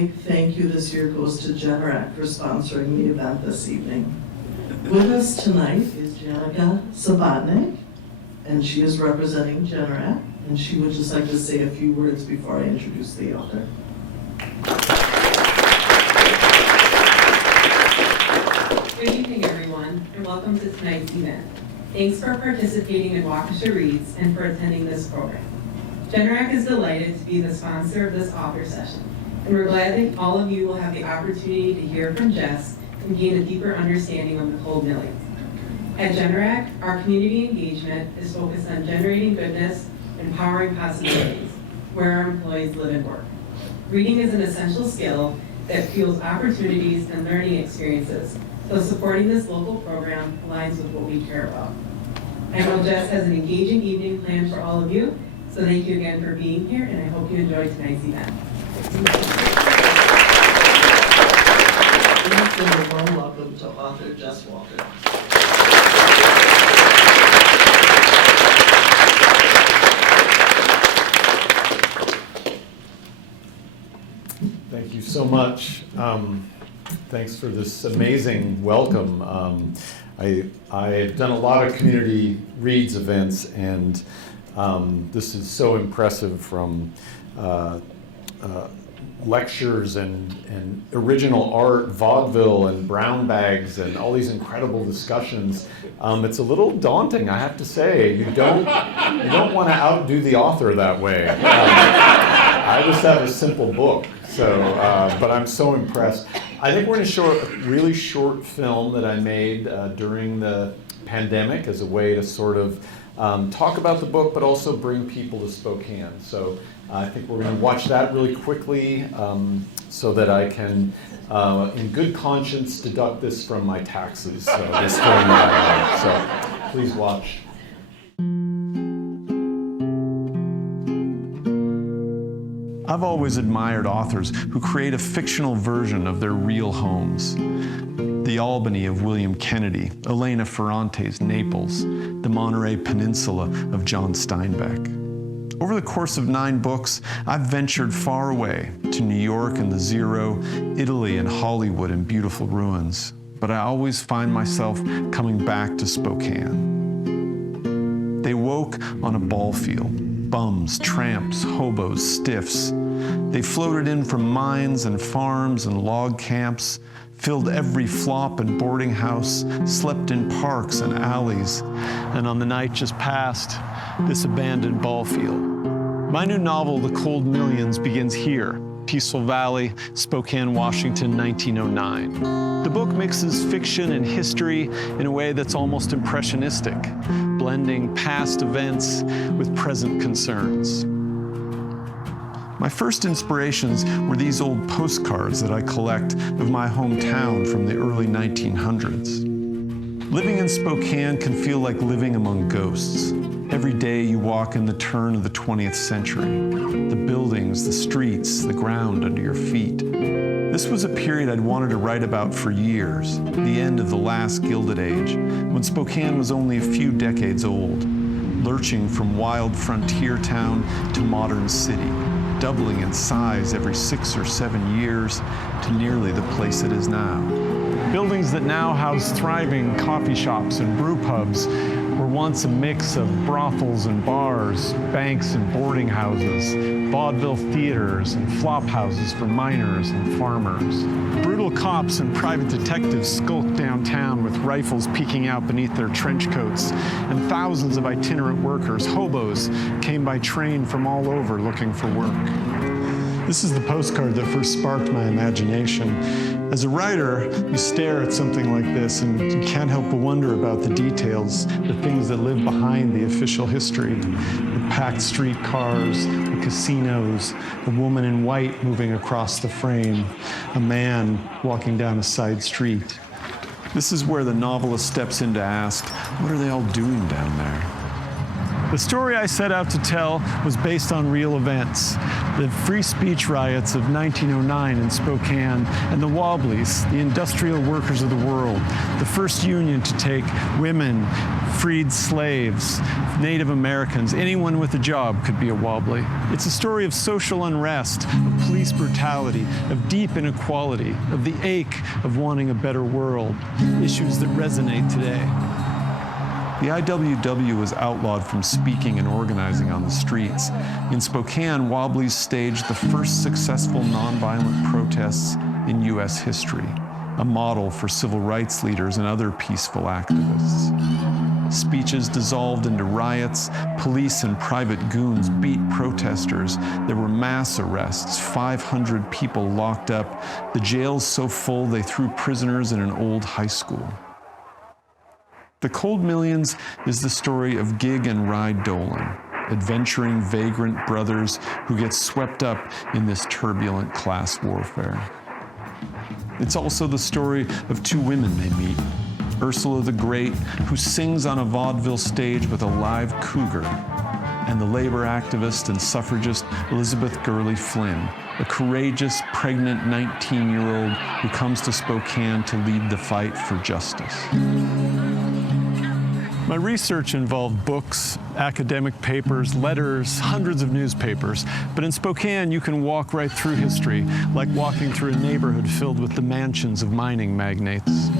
big thank you this year goes to Generac for sponsoring the event this evening. With us tonight is Janica Sabatnik, and she is representing Generac, and she would just like to say a few words before I introduce the author. Good evening, everyone, and welcome to tonight's event. Thanks for participating in Waukesha Reads and for attending this program. Generac is delighted to be the sponsor of this author session, and we're glad that all of you will have the opportunity to hear from Jess and gain a deeper understanding of the cold millions. At Generac, our community engagement is focused on generating goodness and empowering possibilities where our employees live and work. Reading is an essential skill that fuels opportunities and learning experiences, so supporting this local program aligns with what we care about. I know Jess has an engaging evening planned for all of you, so thank you again for being here, and I hope you enjoyed tonight's event. Please give a warm welcome to author Jess Walter. Thank you so much. Thanks for this amazing welcome. I've done a lot of community reads events, and this is so impressive, from lectures and original art, vaudeville and brown bags and all these incredible discussions. It's a little daunting, I have to say. You don't want to outdo the author that way. I just have a simple book, so but I'm so impressed. I think we're going to show a really short film that I made during the pandemic as a way to sort of talk about the book, but also bring people to Spokane. So I think we're going to watch that really quickly so that I can, in good conscience, deduct this from my taxes. So this film that I made. So please watch. I've always admired authors who create a fictional version of their real homes. The Albany of William Kennedy, Elena Ferrante's Naples, the Monterey Peninsula of John Steinbeck. Over the course of 9 books, I've ventured far away to New York and the Zero, Italy and Hollywood and beautiful ruins, but I always find myself coming back to Spokane. They woke on a ball field. Bums, tramps, hobos, stiffs. They floated in from mines and farms and log camps, filled every flop and boarding house, slept in parks and alleys, and on the night just past, this abandoned ball field. My new novel, The Cold Millions, begins here, Peaceful Valley, Spokane, Washington, 1909. The book mixes fiction and history in a way that's almost impressionistic, blending past events with present concerns. My first inspirations were these old postcards that I collect of my hometown from the early 1900s. Living in Spokane can feel like living among ghosts. Every day you walk in the turn of the 20th century. The buildings, the streets, the ground under your feet. This was a period I'd wanted to write about for years, the end of the last Gilded Age, when Spokane was only a few decades old, lurching from wild frontier town to modern city, doubling in size every 6 or 7 years to nearly the place it is now. Buildings that now house thriving coffee shops and brew pubs were once a mix of brothels and bars, banks and boarding houses, vaudeville theaters and flop houses for miners and farmers. Brutal cops and private detectives skulked downtown with rifles peeking out beneath their trench coats, and thousands of itinerant workers, hobos, came by train from all over looking for work. This is the postcard that first sparked my imagination. As a writer, you stare at something like this and you can't help but wonder about the details, the things that live behind the official history. The packed streetcars, the casinos, a woman in white moving across the frame, a man walking down a side street. This is where the novelist steps in to ask, what are they all doing down there? The story I set out to tell was based on real events. The free speech riots of 1909 in Spokane, and the Wobblies, the industrial workers of the world, the first union to take women, freed slaves, Native Americans, anyone with a job could be a wobbly. It's a story of social unrest, of police brutality, of deep inequality, of the ache of wanting a better world, issues that resonate today. The IWW was outlawed from speaking and organizing on the streets. In Spokane, Wobblies staged the first successful nonviolent protests in U.S. history, a model for civil rights leaders and other peaceful activists. Speeches dissolved into riots, police and private goons beat protesters, there were mass arrests, 500 people locked up, the jails so full they threw prisoners in an old high school. The Cold Millions is the story of Gig and Ride Dolan, adventuring vagrant brothers who get swept up in this turbulent class warfare. It's also the story of two women they meet, Ursula the Great, who sings on a vaudeville stage with a live cougar, and the labor activist and suffragist Elizabeth Gurley Flynn, a courageous, pregnant 19-year-old who comes to Spokane to lead the fight for justice. My research involved books, academic papers, letters, hundreds of newspapers. But in Spokane, you can walk right through history, like walking through a neighborhood filled with the mansions of mining magnates.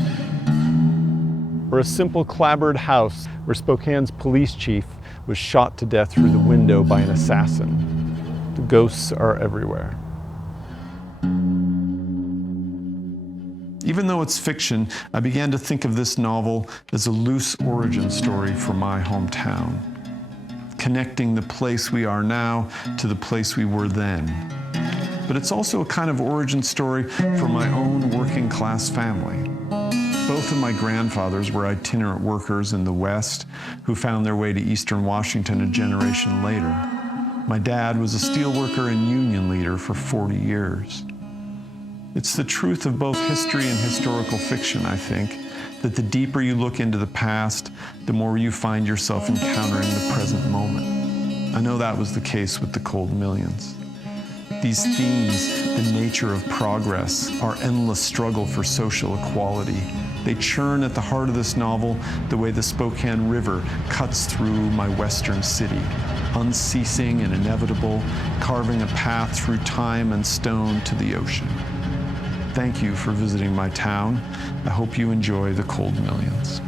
Or a simple clapboard house where Spokane's police chief was shot to death through the window by an assassin. The ghosts are everywhere. Even though it's fiction, I began to think of this novel as a loose origin story for my hometown, connecting the place we are now to the place we were then. But it's also a kind of origin story for my own working class family. Both of my grandfathers were itinerant workers in the West who found their way to Eastern Washington a generation later. My dad was a steelworker and union leader for 40 years. It's the truth of both history and historical fiction, I think, that the deeper you look into the past, the more you find yourself encountering the present moment. I know that was the case with the Cold Millions. These themes, the nature of progress, our endless struggle for social equality, they churn at the heart of this novel the way the Spokane River cuts through my western city, unceasing and inevitable, carving a path through time and stone to the ocean. Thank you for visiting my town. I hope you enjoy the Cold Millions.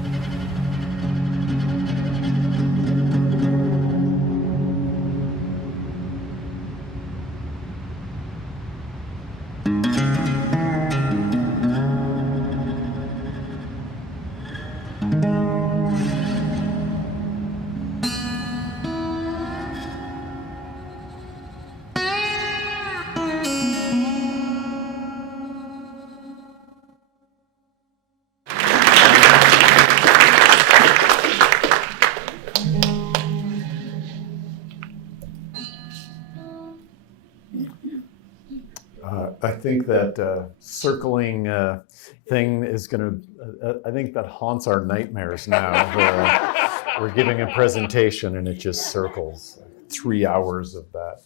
I think that circling thing is going to, I think that haunts our nightmares now. We're giving a presentation and it just circles. 3 hours of that.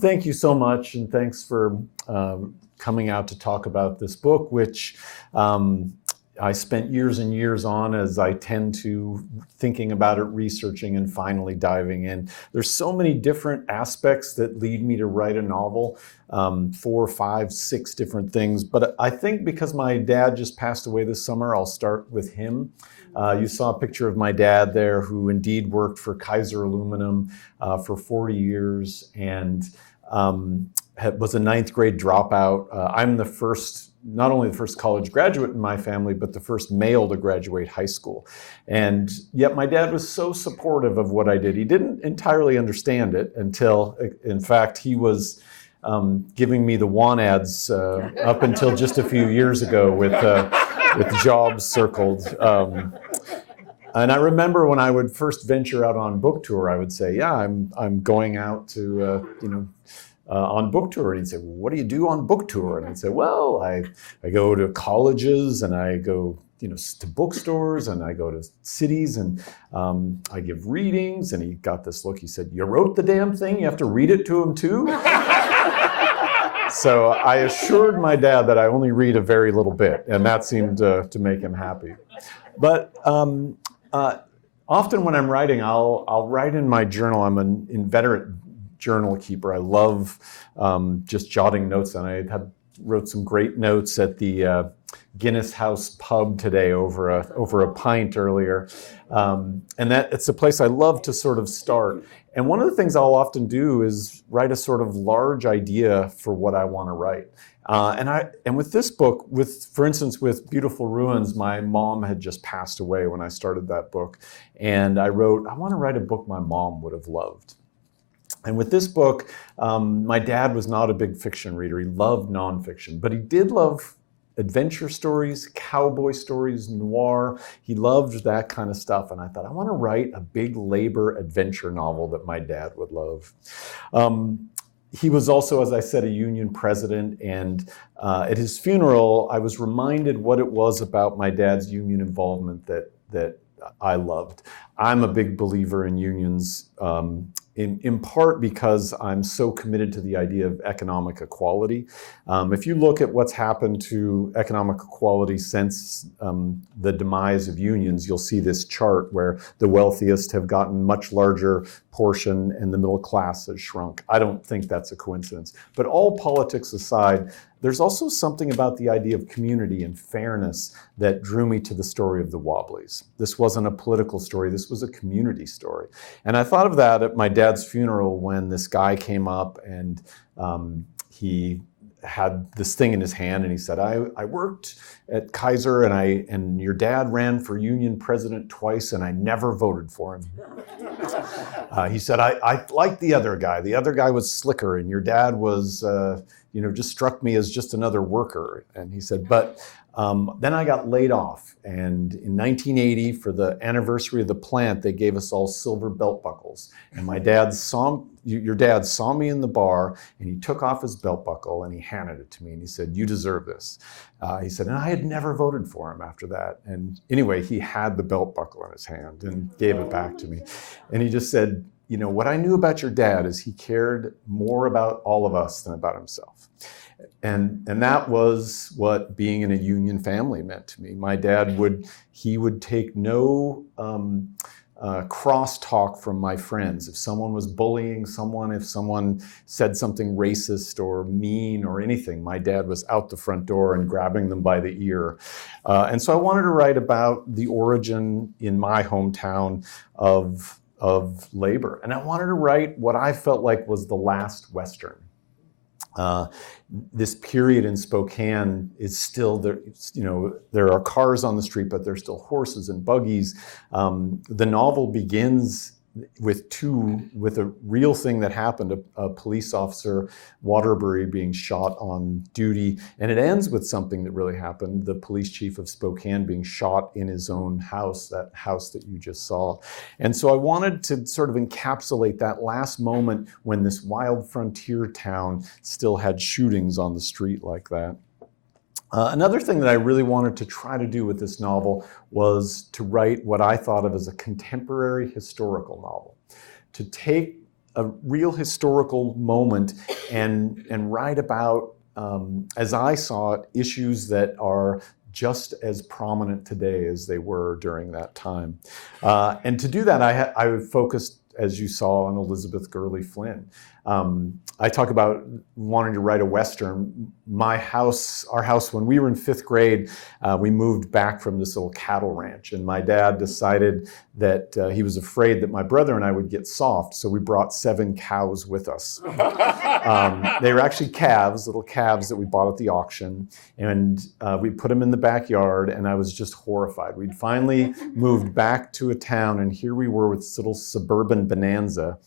Thank you so much, and thanks for coming out to talk about this book, which I spent years and years on, as I tend to, thinking about it, researching, and finally diving in. There's so many different aspects that lead me to write a novel, 4, 5, 6 different things. But I think because my dad just passed away this summer, I'll start with him. You saw a picture of my dad there, who indeed worked for Kaiser Aluminum for 40 years and was a 9th grade dropout. I'm the first, not only the first college graduate in my family, but the first male to graduate high school. And yet my dad was so supportive of what I did. He didn't entirely understand it until, in fact, he was giving me the want ads up until just a few years ago with jobs circled. And I remember when I would first venture out on book tour, I would say, yeah, I'm going out to, on book tour. And he'd say, well, what do you do on book tour? And I'd say, well, I go to colleges and I go, to bookstores and I go to cities and I give readings. And he got this look. He said, you wrote the damn thing? You have to read it to him too? So I assured my dad that I only read a very little bit, and that seemed to make him happy. But Often when I'm writing, I'll write in my journal. I'm an inveterate journal keeper. I love just jotting notes, and I wrote some great notes at the Guinness House pub today over a pint earlier, and it's a place I love to sort of start. And one of the things I'll often do is write a sort of large idea for what I want to write. And with this book, for instance, with Beautiful Ruins, my mom had just passed away when I started that book. And I wrote, I want to write a book my mom would have loved. And with this book, my dad was not a big fiction reader. He loved nonfiction, but he did love adventure stories, cowboy stories, noir. He loved that kind of stuff. And I thought, I want to write a big labor adventure novel that my dad would love. He was also, as I said, a union president, and at his funeral, I was reminded what it was about my dad's union involvement that I loved. I'm a big believer in unions, in part because I'm so committed to the idea of economic equality. If you look at what's happened to economic equality since the demise of unions, you'll see this chart where the wealthiest have gotten much larger portion and the middle class has shrunk. I don't think that's a coincidence. But all politics aside, there's also something about the idea of community and fairness that drew me to the story of the Wobblies. This wasn't a political story, this was a community story. And I thought of that at my dad's funeral when this guy came up and he had this thing in his hand and he said, I worked at Kaiser and your dad ran for union president twice and I never voted for him. He said, I liked the other guy. The other guy was slicker and your dad was, just struck me as just another worker. And he said, but then I got laid off. And in 1980, for the anniversary of the plant, they gave us all silver belt buckles. And your dad saw me in the bar and he took off his belt buckle and he handed it to me and he said, you deserve this. He said, and I had never voted for him after that. And anyway, he had the belt buckle in his hand and gave it back to me. And he just said, what I knew about your dad is he cared more about all of us than about himself. And that was what being in a union family meant to me. My dad would take no crosstalk from my friends. If someone was bullying someone, if someone said something racist or mean or anything, my dad was out the front door and grabbing them by the ear. And so I wanted to write about the origin in my hometown of labor. And I wanted to write what I felt like was the last Western. This period in Spokane is still there. There are cars on the street, but there's still horses and buggies. The novel begins with a real thing that happened, a police officer, Waterbury, being shot on duty. And it ends with something that really happened, the police chief of Spokane being shot in his own house, that house that you just saw. And so I wanted to sort of encapsulate that last moment when this wild frontier town still had shootings on the street like that. Another thing that I really wanted to try to do with this novel was to write what I thought of as a contemporary historical novel. To take a real historical moment and write about, as I saw it, issues that are just as prominent today as they were during that time. And to do that, I focused, as you saw, on Elizabeth Gurley Flynn. I talk about wanting to write a Western. Our house, when we were in 5th grade, we moved back from this little cattle ranch, and my dad decided that he was afraid that my brother and I would get soft, so we brought 7 cows with us. They were actually little calves that we bought at the auction, and we put them in the backyard, and I was just horrified. We'd finally moved back to a town, and here we were with this little suburban bonanza,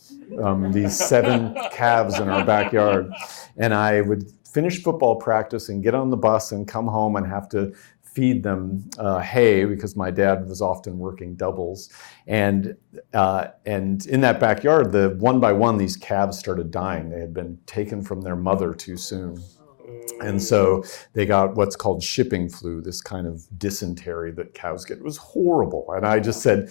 these 7 calves in our backyard. And I would finish football practice and get on the bus and come home and have to feed them hay, because my dad was often working doubles. And in that backyard, one by one, these calves started dying. They had been taken from their mother too soon. And so they got what's called shipping flu, this kind of dysentery that cows get. It was horrible. And I just said,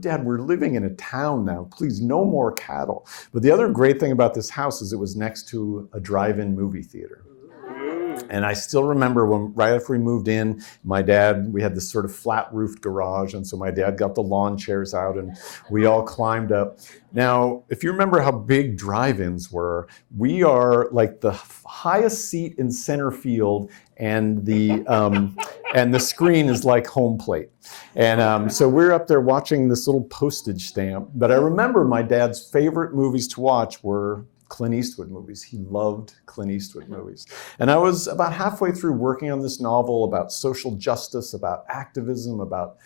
Dad, we're living in a town now. Please, no more cattle. But the other great thing about this house is it was next to a drive-in movie theater. And I still remember when, right after we moved in, we had this sort of flat roofed garage. And so my dad got the lawn chairs out and we all climbed up. Now, if you remember how big drive-ins were, we are like the highest seat in center field, and the screen is like home plate. And so we're up there watching this little postage stamp. But I remember my dad's favorite movies to watch were Clint Eastwood movies. He loved Clint Eastwood movies. And I was about halfway through working on this novel about social justice, about activism, about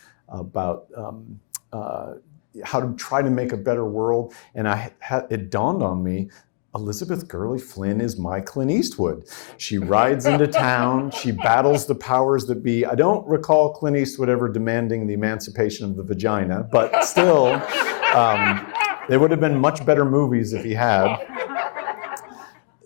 how to try to make a better world. And it dawned on me, Elizabeth Gurley Flynn is my Clint Eastwood. She rides into town, she battles the powers that be. I don't recall Clint Eastwood ever demanding the emancipation of the vagina, but still, they would have been much better movies if he had.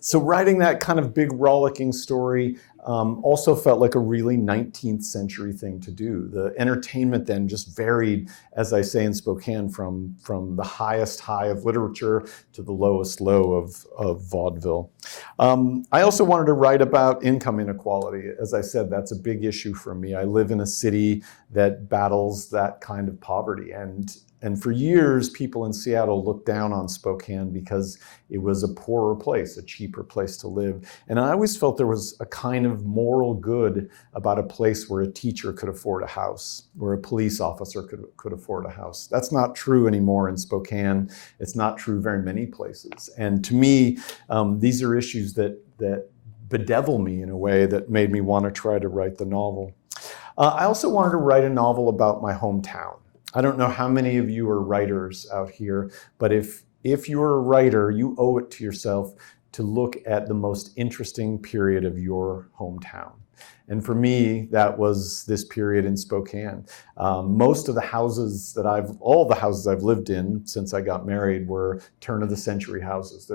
So writing that kind of big rollicking story also felt like a really 19th century thing to do. The entertainment then just varied, as I say in Spokane, from the highest high of literature to the lowest low of vaudeville. I also wanted to write about income inequality. As I said, that's a big issue for me. I live in a city that battles that kind of poverty. And for years, people in Seattle looked down on Spokane because it was a poorer place, a cheaper place to live. And I always felt there was a kind of moral good about a place where a teacher could afford a house, where a police officer could afford a house. That's not true anymore in Spokane. It's not true very many places. And to me, these are issues that bedevil me in a way that made me want to try to write the novel. I also wanted to write a novel about my hometown. I don't know how many of you are writers out here, but if you're a writer, you owe it to yourself to look at the most interesting period of your hometown. And for me, that was this period in Spokane. Most of the houses all the houses I've lived in since I got married were turn of the century houses.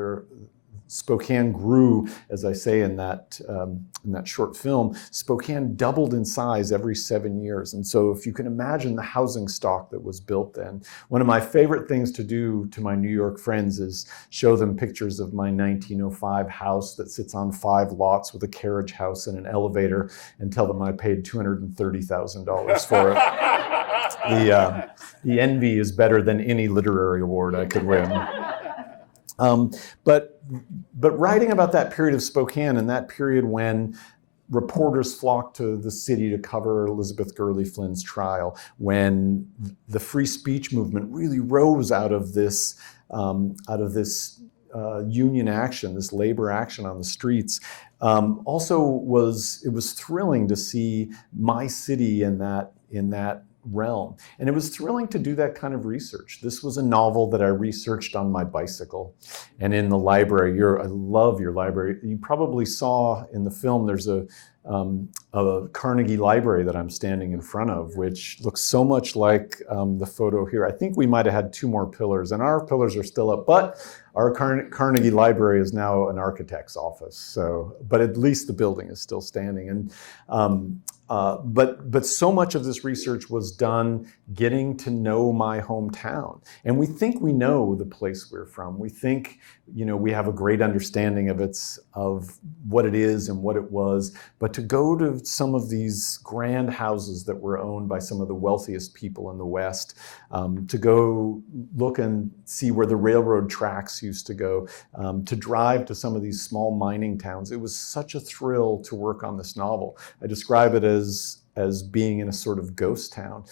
Spokane grew, as I say in that short film, Spokane doubled in size every 7 years. And so if you can imagine the housing stock that was built then, one of my favorite things to do to my New York friends is show them pictures of my 1905 house that sits on 5 lots with a carriage house and an elevator, and tell them I paid $230,000 for it. The envy is better than any literary award I could win. But writing about that period of Spokane and that period when reporters flocked to the city to cover Elizabeth Gurley Flynn's trial, when the free speech movement really rose out of this union action, this labor action on the streets, it was thrilling to see my city in that realm. And it was thrilling to do that kind of research. This was a novel that I researched on my bicycle and in the library. I love your library. You probably saw in the film there's a Carnegie Library that I'm standing in front of, which looks so much like the photo here. I think we might have had 2 more pillars, and our pillars are still up, but our Carnegie Library is now an architect's office. But at least the building is still standing. And but so much of this research was done getting to know my hometown. And we think we know the place we're from. We think, we have a great understanding of what it is and what it was. But to go to some of these grand houses that were owned by some of the wealthiest people in the West, to go look and see where the railroad tracks used to go, to drive to some of these small mining towns, it was such a thrill to work on this novel. I describe it as being in a sort of ghost town.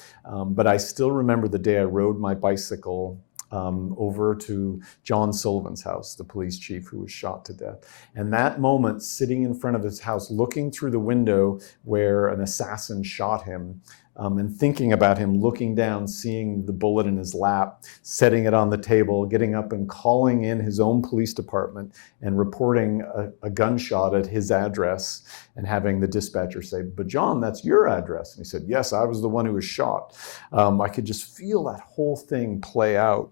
But I still remember the day I rode my bicycle over to John Sullivan's house, the police chief who was shot to death. And that moment, sitting in front of his house, looking through the window where an assassin shot him, and thinking about him, looking down, seeing the bullet in his lap, setting it on the table, getting up and calling in his own police department and reporting a gunshot at his address, and having the dispatcher say, "But John, that's your address." And he said, "Yes, I was the one who was shot." I could just feel that whole thing play out.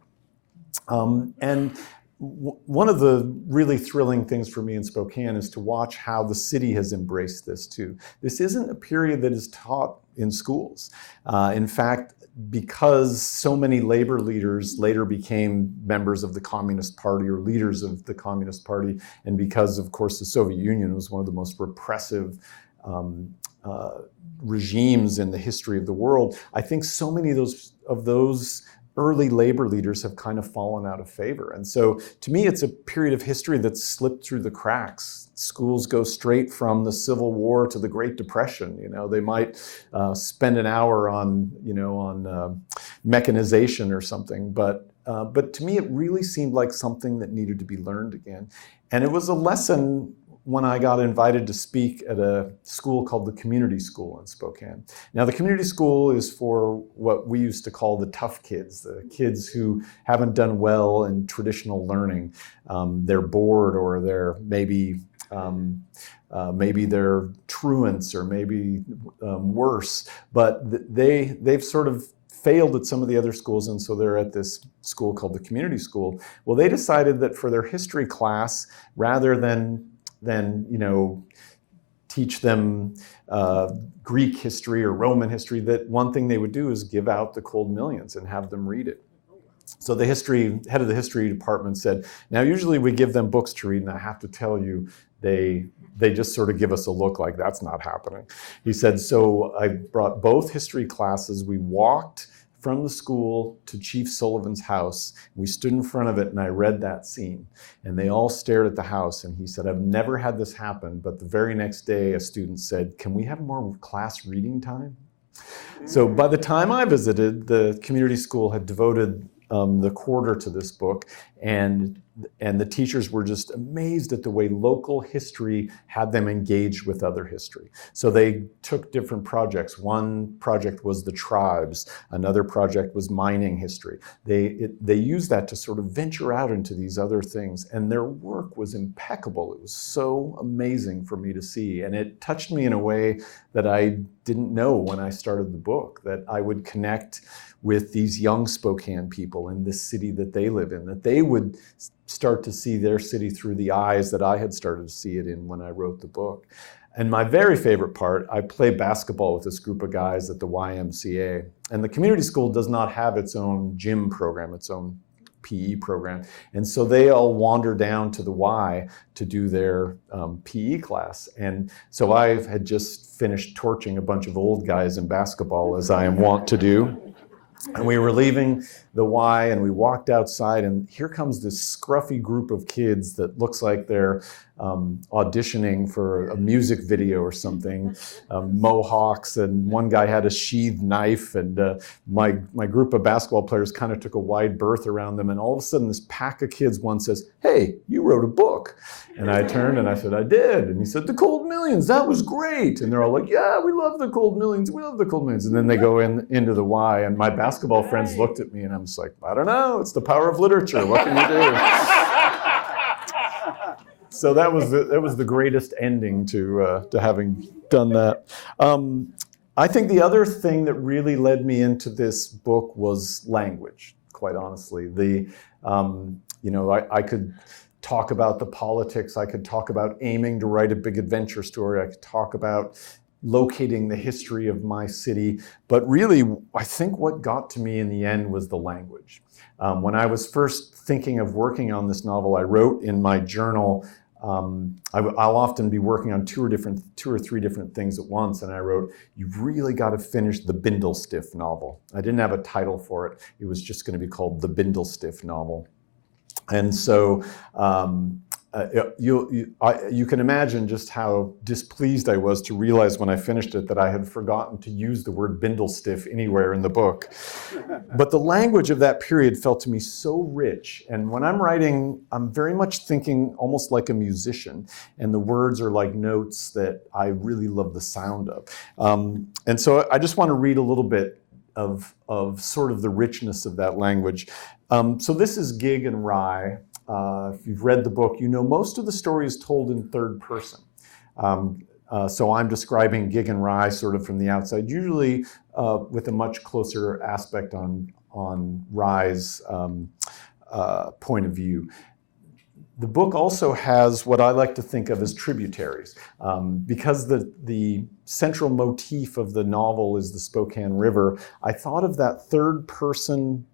And one of the really thrilling things for me in Spokane is to watch how the city has embraced this too. This isn't a period that is taught in schools. In fact, because so many labor leaders later became members of the Communist Party or leaders of the Communist Party, and because, of course, the Soviet Union was one of the most repressive regimes in the history of the world, I think so many of those early labor leaders have kind of fallen out of favor. And so to me, it's a period of history that's slipped through the cracks. Schools go straight from the Civil War to the Great Depression. You know, they might spend an hour on, mechanization or something, but to me, it really seemed like something that needed to be learned again. And it was a lesson when I got invited to speak at a school called the Community School in Spokane. Now, the Community School is for what we used to call the tough kids, the kids who haven't done well in traditional learning. They're bored, or they're maybe they're truants, or maybe worse, but they've sort of failed at some of the other schools, and so they're at this school called the Community School. Well, they decided that for their history class, rather than teach them Greek history or Roman history, that one thing they would do is give out the Cold Millions and have them read it. So the head of the history department said, now usually we give them books to read, and I have to tell you, they just sort of give us a look like that's not happening. He said, so I brought both history classes. We walked from the school to Chief Sullivan's house. We stood in front of it, and I read that scene. And they all stared at the house, and he said, I've never had this happen, but the very next day a student said, can we have more class reading time? So by the time I visited, the community school had devoted the quarter to this book, and the teachers were just amazed at the way local history had them engaged with other history. So they took different projects. One project was the tribes. Another project was mining history. They used that to sort of venture out into these other things, and their work was impeccable. It was so amazing for me to see, and it touched me in a way that I didn't know when I started the book, that I would connect with these young Spokane people in this city that they live in, that they would start to see their city through the eyes that I had started to see it in when I wrote the book. And my very favorite part, I play basketball with this group of guys at the YMCA, and the community school does not have its own gym program, its own PE program. And so they all wander down to the Y to do their PE class. And so I had just finished torching a bunch of old guys in basketball, as I am wont to do. And we were leaving the Y, and we walked outside, and here comes this scruffy group of kids that looks like they're auditioning for a music video or something, mohawks, and one guy had a sheathed knife, and my group of basketball players kind of took a wide berth around them, and all of a sudden this pack of kids, one says, hey, you wrote a book. And I turned and I said, I did. And he said, the Cold Millions, that was great. And they're all like, yeah, we love the Cold Millions, we love the Cold Millions. And then they go into the Y, and my basketball friends looked at me, and I'm just like, I don't know, it's the power of literature, what can you do? So that was the greatest ending to having done that. I think the other thing that really led me into this book was language, quite honestly. I could talk about the politics, I could talk about aiming to write a big adventure story, I could talk about locating the history of my city, but really, I think what got to me in the end was the language. When I was first thinking of working on this novel, I wrote in my journal, I'll often be working on two or three different things at once, and I wrote, you've really got to finish the Bindlestiff novel. I didn't have a title for it. It was just going to be called the Bindlestiff novel. And so you can imagine just how displeased I was to realize when I finished it that I had forgotten to use the word Bindlestiff anywhere in the book. But the language of that period felt to me so rich. And when I'm writing, I'm very much thinking almost like a musician. And the words are like notes that I really love the sound of. And so I just want to read a little bit of sort of the richness of that language. So this is Gig and Rye. If you've read the book, you know most of the story is told in third person. So I'm describing Gig and Rye sort of from the outside, usually with a much closer aspect on Rye's point of view. The book also has what I like to think of as tributaries. Because the central motif of the novel is the Spokane River, I thought of that third person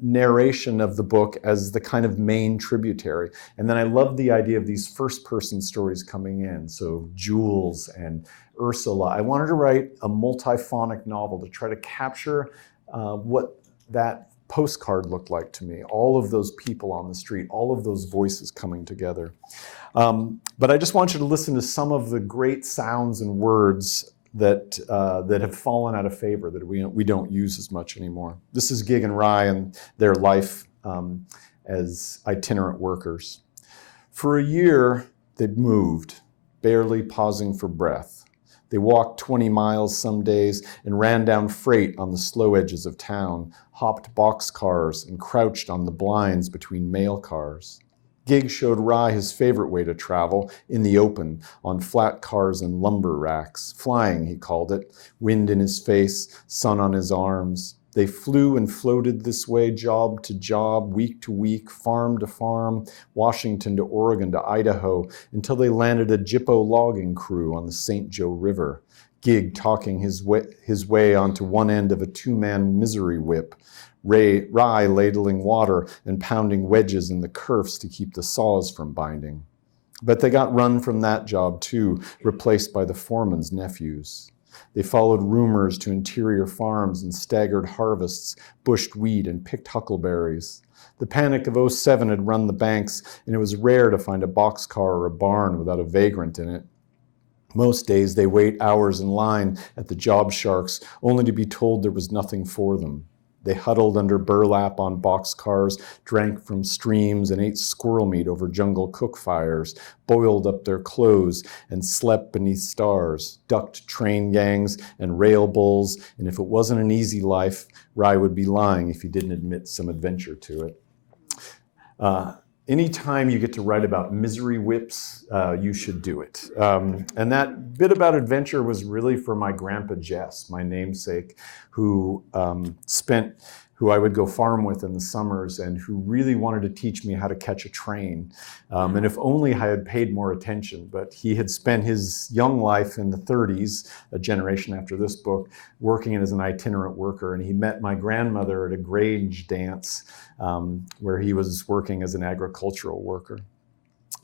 narration of the book as the kind of main tributary. And then I love the idea of these first person stories coming in. So Jules and Ursula. I wanted to write a multiphonic novel to try to capture what that postcard looked like to me. All of those people on the street, all of those voices coming together. But I just want you to listen to some of the great sounds and words that have fallen out of favor, that we don't use as much anymore. This is Gig and Rye and their life as itinerant workers. For a year, they'd moved, barely pausing for breath. They walked 20 miles some days and ran down freight on the slow edges of town, hopped boxcars and crouched on the blinds between mail cars. Gig showed Rye his favorite way to travel, in the open, on flat cars and lumber racks. Flying, he called it, wind in his face, sun on his arms. They flew and floated this way, job to job, week to week, farm to farm, Washington to Oregon to Idaho, until they landed a Jippo logging crew on the St. Joe River. Gig talking his way onto one end of a two-man misery whip. Rye ladling water and pounding wedges in the kerfs to keep the saws from binding. But they got run from that job too, replaced by the foreman's nephews. They followed rumors to interior farms and staggered harvests, bushed wheat and picked huckleberries. The panic of '07 had run the banks, and it was rare to find a boxcar or a barn without a vagrant in it. Most days they wait hours in line at the job sharks, only to be told there was nothing for them. They huddled under burlap on boxcars, drank from streams, and ate squirrel meat over jungle cook fires, boiled up their clothes, and slept beneath stars, ducked train gangs and rail bulls, and if it wasn't an easy life, Rye would be lying if he didn't admit some adventure to it. Anytime you get to write about misery whips, you should do it. And that bit about adventure was really for my grandpa Jess, my namesake, who I would go farm with in the summers and who really wanted to teach me how to catch a train. And if only I had paid more attention, but he had spent his young life in the 30s, a generation after this book, working as an itinerant worker. And he met my grandmother at a Grange dance where he was working as an agricultural worker.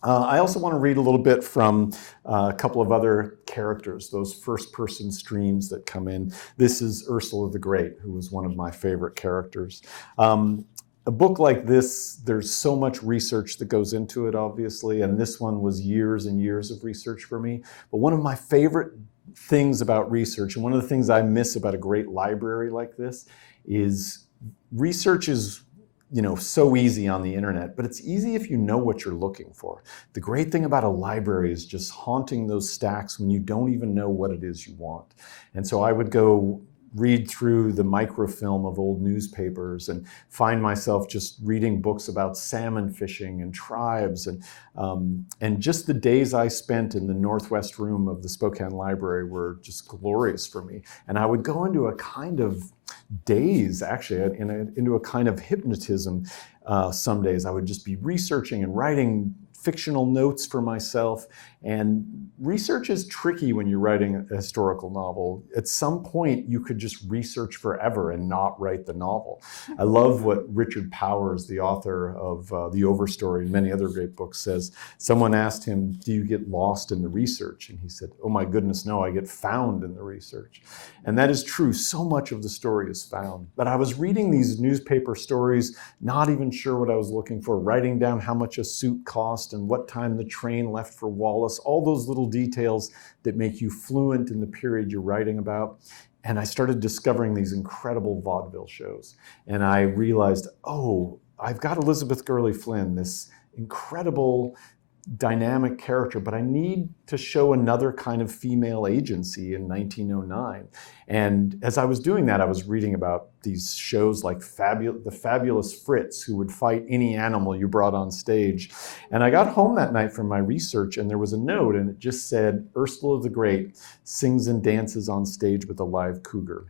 I also want to read a little bit from a couple of other characters, those first-person streams that come in. This is Ursula the Great, who was one of my favorite characters. A book like this, there's so much research that goes into it, obviously, and this one was years and years of research for me. But one of my favorite things about research, and one of the things I miss about a great library like this, is research is so easy on the internet, but it's easy if you know what you're looking for. The great thing about a library is just haunting those stacks when you don't even know what it is you want. And so I would go read through the microfilm of old newspapers and find myself just reading books about salmon fishing and tribes. And just the days I spent in the northwest room of the Spokane Library were just glorious for me. And I would go into a kind of daze, actually, into a kind of hypnotism. Some days I would just be researching and writing fictional notes for myself. And research is tricky when you're writing a historical novel. At some point, you could just research forever and not write the novel. I love what Richard Powers, the author of The Overstory and many other great books, says. Someone asked him, do you get lost in the research? And he said, oh my goodness, no, I get found in the research. And that is true. So much of the story is found. But I was reading these newspaper stories, not even sure what I was looking for, writing down how much a suit cost and what time the train left for Wallace, all those little details that make you fluent in the period you're writing about. And I started discovering these incredible vaudeville shows. And I realized, oh, I've got Elizabeth Gurley Flynn, this incredible dynamic character, but I need to show another kind of female agency in 1909. And as I was doing that, I was reading about these shows like The Fabulous Fritz, who would fight any animal you brought on stage. And I got home that night from my research, and there was a note, and it just said, Ursula the Great sings and dances on stage with a live cougar.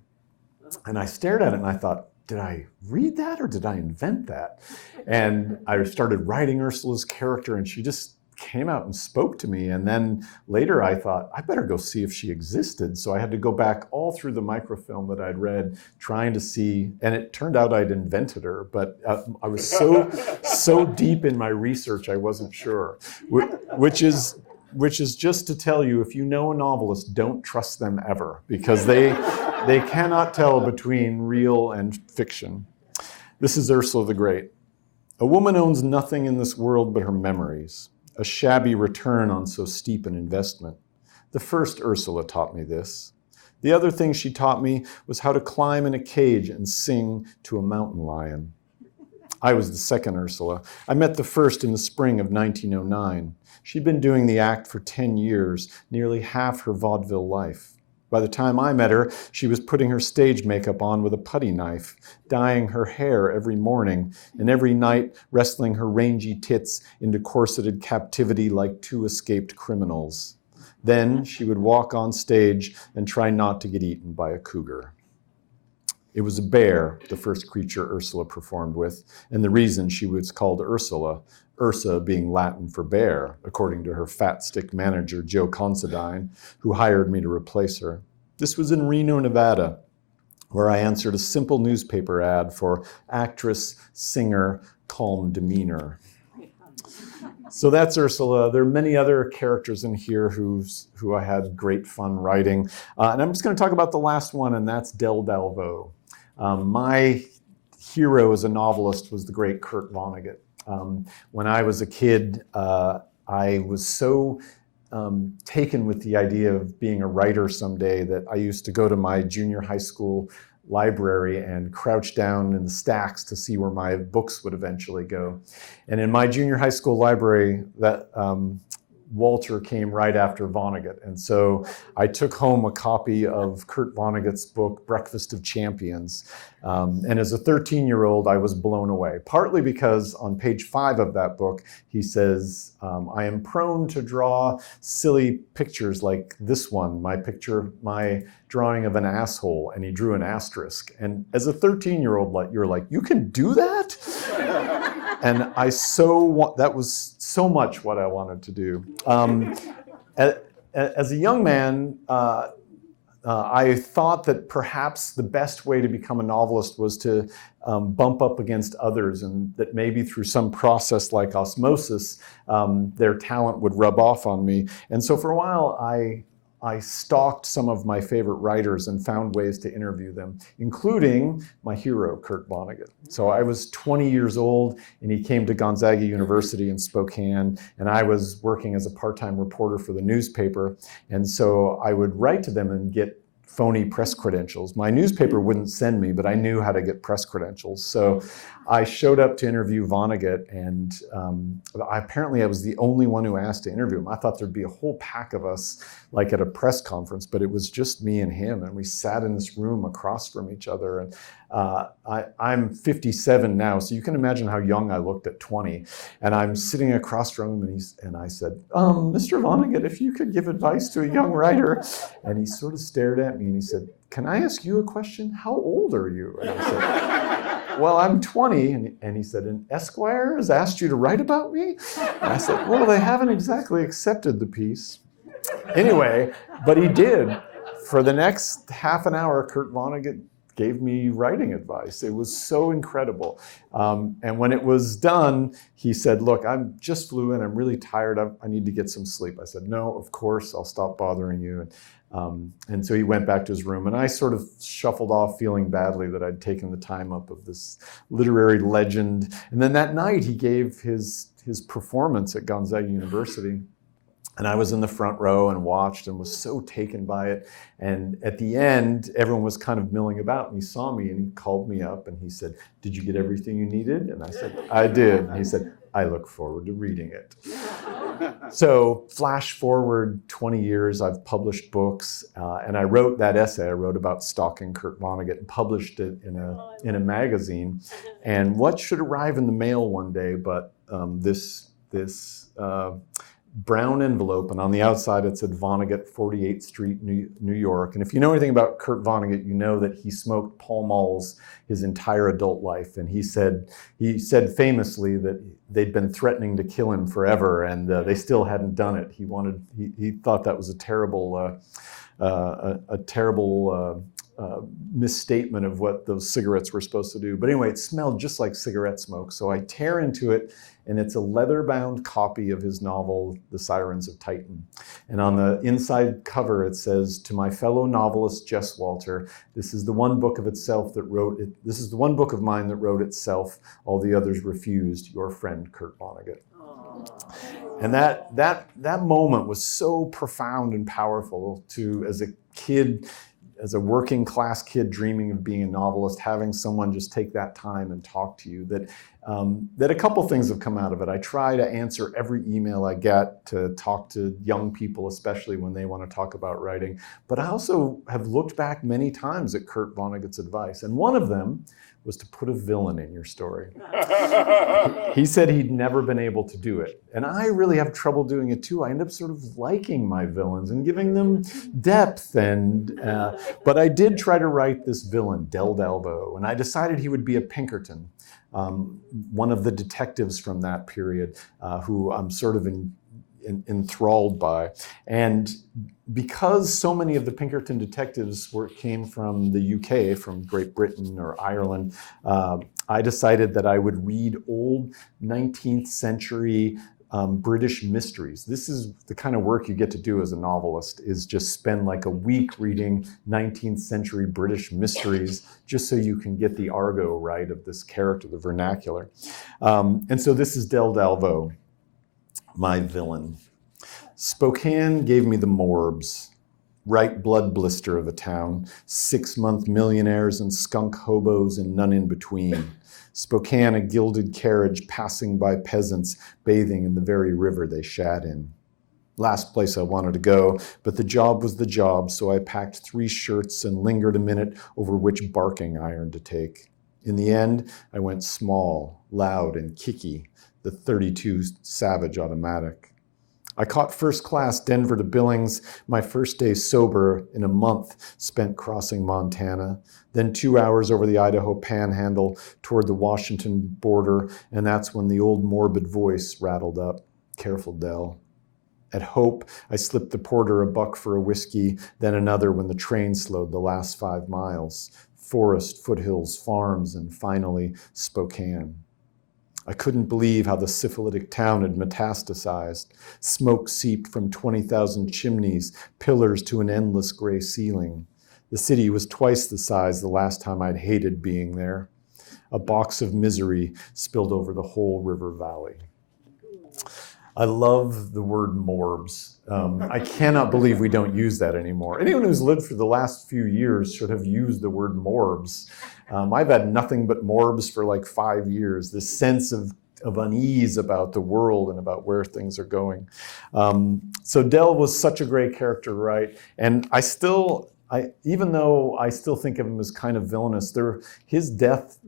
And I stared at it and I thought, did I read that or did I invent that? And I started writing Ursula's character, and she just came out and spoke to me. And then later I thought, I better go see if she existed. So I had to go back all through the microfilm that I'd read, trying to see, and it turned out I'd invented her, but I was so deep in my research, I wasn't sure, which is just to tell you, if you know a novelist, don't trust them ever, because they cannot tell between real and fiction. This is Ursula the Great. A woman owns nothing in this world but her memories. A shabby return on so steep an investment. The first Ursula taught me this. The other thing she taught me was how to climb in a cage and sing to a mountain lion. I was the second Ursula. I met the first in the spring of 1909. She'd been doing the act for 10 years, nearly half her vaudeville life. By the time I met her, she was putting her stage makeup on with a putty knife, dyeing her hair every morning, and every night wrestling her rangy tits into corseted captivity like two escaped criminals. Then she would walk on stage and try not to get eaten by a cougar. It was a bear, the first creature Ursula performed with, and the reason she was called Ursula, Ursa being Latin for bear, according to her fat stick manager, Joe Considine, who hired me to replace her. This was in Reno, Nevada, where I answered a simple newspaper ad for actress, singer, calm demeanor. So that's Ursula. There are many other characters in here who I had great fun writing. And I'm just going to talk about the last one, and that's Del Dalvo. My hero as a novelist was the great Kurt Vonnegut. When I was a kid, I was so taken with the idea of being a writer someday that I used to go to my junior high school library and crouch down in the stacks to see where my books would eventually go. And in my junior high school library, that Walter came right after Vonnegut. And so I took home a copy of Kurt Vonnegut's book, Breakfast of Champions. And as a 13-year-old, I was blown away, partly because on page 5 of that book, he says, I am prone to draw silly pictures like this one, my drawing of an asshole, and he drew an asterisk. And as a 13-year-old, you're like, you can do that? And that was so much what I wanted to do. As a young man, I thought that perhaps the best way to become a novelist was to bump up against others, and that maybe through some process like osmosis, their talent would rub off on me. And so for a while, I stalked some of my favorite writers and found ways to interview them, including my hero, Kurt Vonnegut. So I was 20 years old, and he came to Gonzaga University in Spokane, and I was working as a part-time reporter for the newspaper. And so I would write to them and get phony press credentials. My newspaper wouldn't send me, but I knew how to get press credentials. So I showed up to interview Vonnegut, and apparently I was the only one who asked to interview him. I thought there'd be a whole pack of us like at a press conference, but it was just me and him, and we sat in this room across from each other. And I'm 57 now, so you can imagine how young I looked at 20. And I'm sitting across from him, and I said, Mr. Vonnegut, if you could give advice to a young writer. And he sort of stared at me and he said, can I ask you a question? How old are you? And I said, well, I'm 20. And he said, an Esquire has asked you to write about me? And I said, well, they haven't exactly accepted the piece. Anyway, but he did. For the next half an hour, Kurt Vonnegut gave me writing advice. It was so incredible. And when it was done, he said, look, I'm just flew in. I'm really tired. I need to get some sleep. I said, no, of course, I'll stop bothering you. And so he went back to his room, and I sort of shuffled off feeling badly that I'd taken the time up of this literary legend. And then that night he gave his performance at Gonzaga University. And I was in the front row and watched and was so taken by it. And at the end, everyone was kind of milling about, and he saw me and he called me up and he said, did you get everything you needed? And I said, I did. And he said, I look forward to reading it. So flash forward 20 years, I've published books, and I wrote that essay I wrote about stalking Kurt Vonnegut and published it in a magazine. And what should arrive in the mail one day but this brown envelope, and on the outside it said Vonnegut, 48th Street, New York. And if you know anything about Kurt Vonnegut, you know that he smoked Pall Malls his entire adult life. And he said famously that they'd been threatening to kill him forever, and they still hadn't done it. He thought that was a terrible misstatement of what those cigarettes were supposed to do. But anyway, it smelled just like cigarette smoke. So I tear into it, and it's a leather-bound copy of his novel, The Sirens of Titan. And on the inside cover, it says, "To my fellow novelist, Jess Walter, this is the one book of itself that wrote it. This is the one book of mine that wrote itself. All the others refused. Your friend, Kurt Vonnegut." And that moment was so profound and powerful as a kid, as a working class kid dreaming of being a novelist, having someone just take that time and talk to you, that a couple things have come out of it. I try to answer every email I get to talk to young people, especially when they want to talk about writing. But I also have looked back many times at Kurt Vonnegut's advice. And one of them was to put a villain in your story. He said he'd never been able to do it. And I really have trouble doing it too. I end up sort of liking my villains and giving them depth. But I did try to write this villain, Del Dalvo, and I decided he would be a Pinkerton, one of the detectives from that period, who I'm sort of enthralled by. And because so many of the Pinkerton detectives came from the UK, from Great Britain or Ireland, I decided that I would read old 19th century British mysteries. This is the kind of work you get to do as a novelist, is just spend like a week reading 19th century British mysteries just so you can get the argot right of this character, the vernacular. And so this is Del Dalvo, my villain. Spokane gave me the morbs, right blood blister of a town, 6-month millionaires and skunk hobos and none in between. Spokane, a gilded carriage passing by peasants bathing in the very river they shat in. Last place I wanted to go, but the job was the job, so I packed 3 shirts and lingered a minute over which barking iron to take. In the end, I went small, loud, and kicky, the .32 Savage automatic. I caught first class Denver to Billings, my first day sober in a month spent crossing Montana, then 2 hours over the Idaho Panhandle toward the Washington border, and that's when the old morbid voice rattled up, "Careful, Del." At Hope, I slipped the porter $1 for a whiskey, then another when the train slowed the last 5 miles. Forest, foothills, farms, and finally Spokane. I couldn't believe how the syphilitic town had metastasized. Smoke seeped from 20,000 chimneys, pillars to an endless gray ceiling. The city was twice the size the last time I'd hated being there. A box of misery spilled over the whole river valley. I love the word morbs. I cannot believe we don't use that anymore. Anyone who's lived for the last few years should have used the word morbs. I've had nothing but morbs for like 5 years, this sense of unease about the world and about where things are going. So Del was such a great character to write, and even though I still think of him as kind of villainous, his death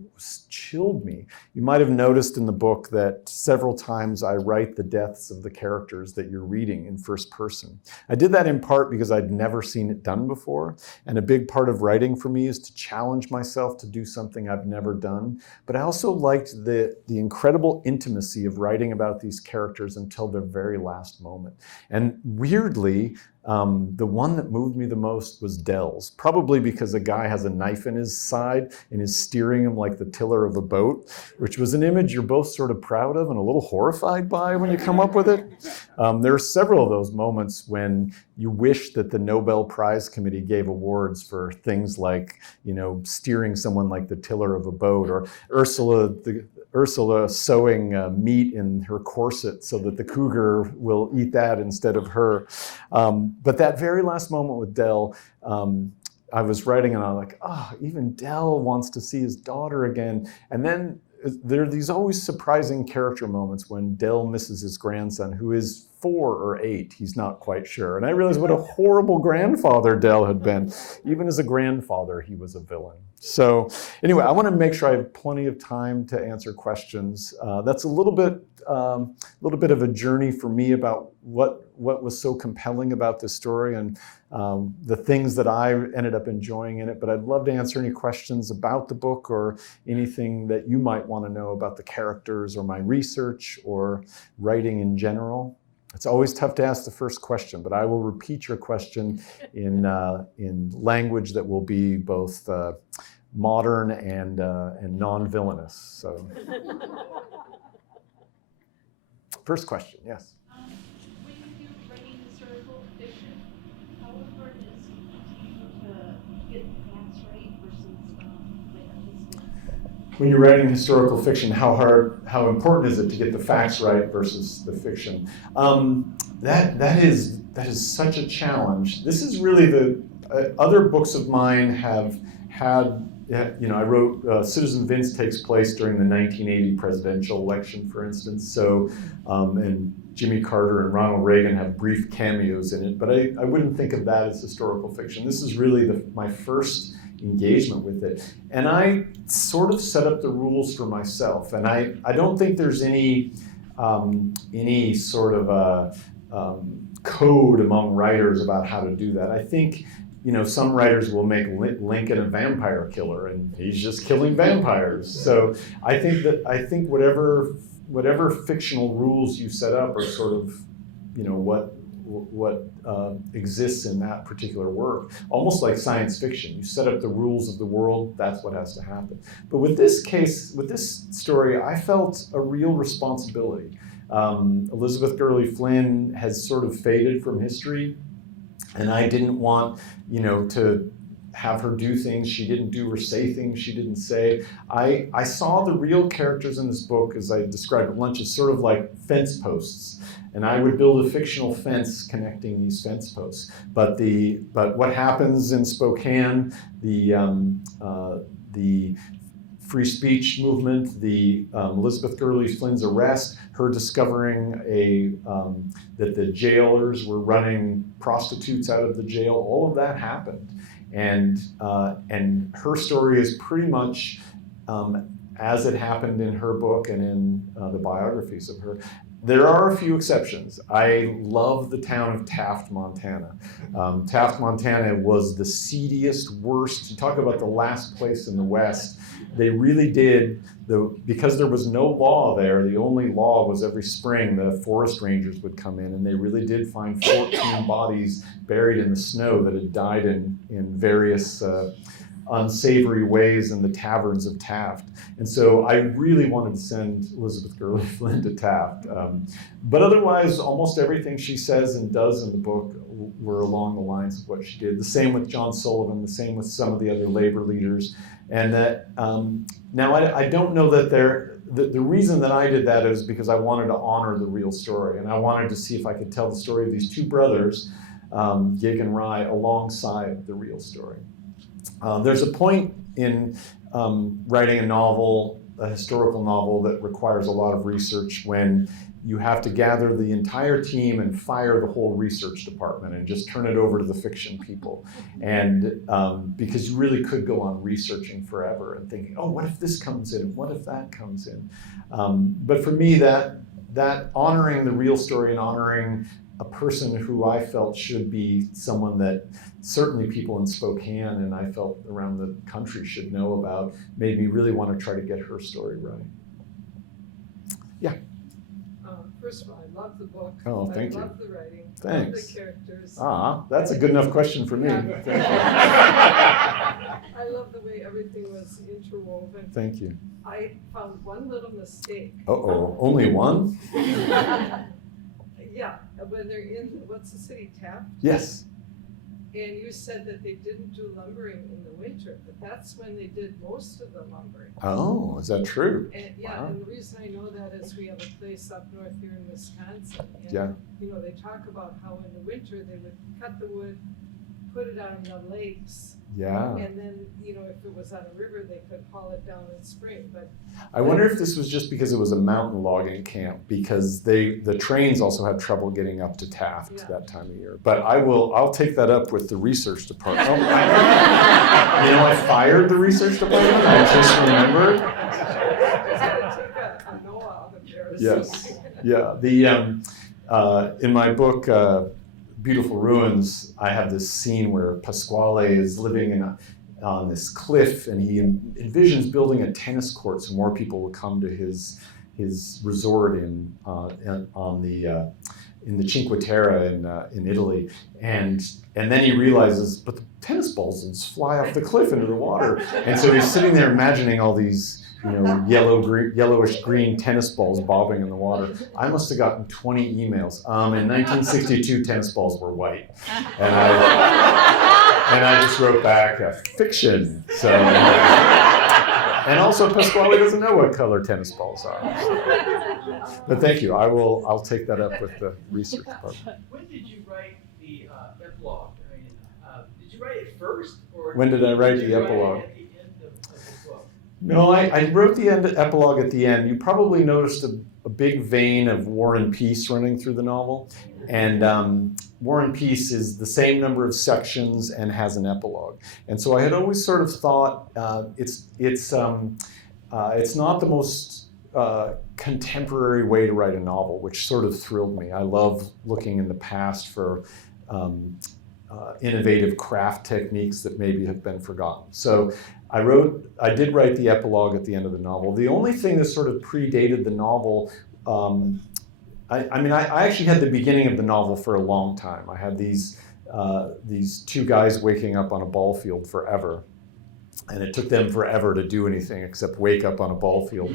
chilled me. You might have noticed in the book that several times I write the deaths of the characters that you're reading in first person. I did that in part because I'd never seen it done before, and a big part of writing for me is to challenge myself to do something I've never done. But I also liked the incredible intimacy of writing about these characters until their very last moment. And weirdly, the one that moved me the most was Del's, probably because a guy has a knife in his side and is steering him like the tiller of a boat, which was an image you're both sort of proud of and a little horrified by when you come up with it. There are several of those moments when you wish that the Nobel Prize Committee gave awards for things like, steering someone like the tiller of a boat, or Ursula sewing meat in her corset so that the cougar will eat that instead of her. But that very last moment with Del, I was writing and I'm like, even Del wants to see his daughter again. And then there are these always surprising character moments when Del misses his grandson, who is 4 or 8, he's not quite sure. And I realized what a horrible grandfather Del had been. Even as a grandfather, he was a villain. So anyway, I want to make sure I have plenty of time to answer questions. That's a little bit of a journey for me about what was so compelling about this story and the things that I ended up enjoying in it. But I'd love to answer any questions about the book or anything that you might want to know about the characters or my research or writing in general. It's always tough to ask the first question, but I will repeat your question in language that will be both modern and non-villainous. So, first question, yes. When you do writing historical fiction, how important is it to you to get the facts right versus artistic? When you're writing historical fiction, how important is it to get the facts right versus the fiction? That is such a challenge. This is really the other books of mine have had. I wrote Citizen Vince takes place during the 1980 presidential election, for instance. So, and Jimmy Carter and Ronald Reagan have brief cameos in it, but I wouldn't think of that as historical fiction. This is really my first engagement with it. And I sort of set up the rules for myself. And I don't think there's any sort of code among writers about how to do that. I think some writers will make Lincoln a vampire killer, and he's just killing vampires. So I think whatever fictional rules you set up are sort of, what exists in that particular work. Almost like science fiction, you set up the rules of the world. That's what has to happen. But with this case, with this story, I felt a real responsibility. Elizabeth Gurley Flynn has sort of faded from history. And I didn't want, to have her do things she didn't do or say things she didn't say. I saw the real characters in this book, as I described at lunch, as sort of like fence posts. And I would build a fictional fence connecting these fence posts. But what happens in Spokane, the free speech movement, the Elizabeth Gurley Flynn's arrest, her discovering that the jailers were running prostitutes out of the jail, all of that happened. And her story is pretty much as it happened in her book and in the biographies of her. There are a few exceptions. I love the town of Taft, Montana. Taft, Montana was the seediest, worst, you talk about the last place in the West. They really did, because there was no law there, the only law was every spring the forest rangers would come in, and they really did find 14 bodies buried in the snow that had died in various unsavory ways in the taverns of Taft. And so I really wanted to send Elizabeth Gurley Flynn to Taft. But otherwise, almost everything she says and does in the book were along the lines of what she did. The same with John Sullivan, the same with some of the other labor leaders. And that now I don't know that the reason that I did that is because I wanted to honor the real story. And I wanted to see if I could tell the story of these two brothers, Yig and Rye, alongside the real story. There's a point in writing a historical novel that requires a lot of research when you have to gather the entire team and fire the whole research department and just turn it over to the fiction people. And because you really could go on researching forever and thinking, oh, what if this comes in? What if that comes in? But for me, that honoring the real story and honoring a person who I felt should be someone that certainly people in Spokane and I felt around the country should know about made me really want to try to get her story right. Yeah. First of all, I love the book. Oh, thank you. I love the writing. Thanks. Love the characters. That's a good enough question for me. I love the way everything was interwoven. Thank you. I found one little mistake. Uh-oh, only one? Yeah, when they're in, what's the city, Taft? Yes. And you said that they didn't do lumbering in the winter, but that's when they did most of the lumbering. Oh, is that true? And yeah, Wow. and the reason I know that is we have a place up north here in Wisconsin. And, Yeah. they talk about how in the winter they would cut the wood, put it on the lakes. Yeah. And then, you know, if it was on a river, they could haul it down in spring, but. I wonder if this was just because it was a mountain logging camp, because the trains also had trouble getting up to Taft Yeah. that time of year. But I'll take that up with the research department. Oh, I fired the research department. I just remembered. It's gonna take a Noah out of there. Yes. Yeah. In my book, Beautiful Ruins, I have this scene where Pasquale is living on this cliff, and he envisions building a tennis court so more people will come to his resort in the Cinque Terre in Italy, and then he realizes, but the tennis balls will just fly off the cliff into the water, and so he's sitting there imagining all these yellowish green tennis balls bobbing in the water. I must have gotten 20 emails. In 1962, tennis balls were white, and I just wrote back fiction. So, and also Pasquale doesn't know what color tennis balls are. But thank you. I'll take that up with the research department. When did you write the epilogue? I mean, did you write it first, or When did I write did the you epilogue? It at the end of the book? No, I wrote the epilogue at the end. You probably noticed a big vein of War and Peace running through the novel. And War and Peace is the same number of sections and has an epilogue. And so I had always sort of thought it's not the most contemporary way to write a novel, which sort of thrilled me. I love looking in the past for innovative craft techniques that maybe have been forgotten. So I did write the epilogue at the end of the novel. The only thing that sort of predated the novel, I actually had the beginning of the novel for a long time. I had these two guys waking up on a ball field forever. And it took them forever to do anything except wake up on a ball field.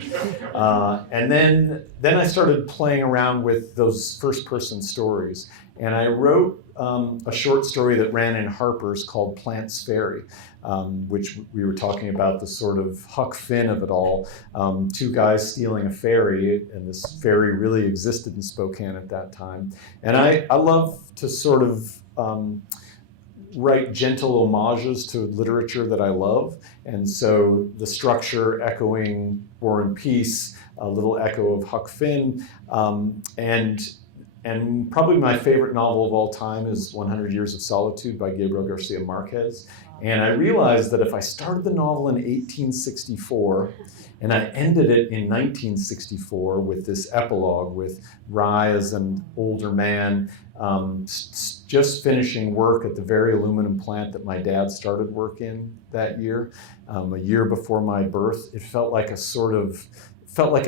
And then I started playing around with those first-person stories. And I wrote a short story that ran in Harper's called Plant's Ferry, which we were talking about the sort of Huck Finn of it all. Two guys stealing a ferry, and this ferry really existed in Spokane at that time. And I love to sort of write gentle homages to literature that I love. And so the structure echoing War and Peace, a little echo of Huck Finn, and probably my favorite novel of all time is 100 Years of Solitude by Gabriel Garcia Marquez. And I realized that if I started the novel in 1864 and I ended it in 1964 with this epilogue with Rye as an older man, just finishing work at the very aluminum plant that my dad started work in that year, a year before my birth, it felt like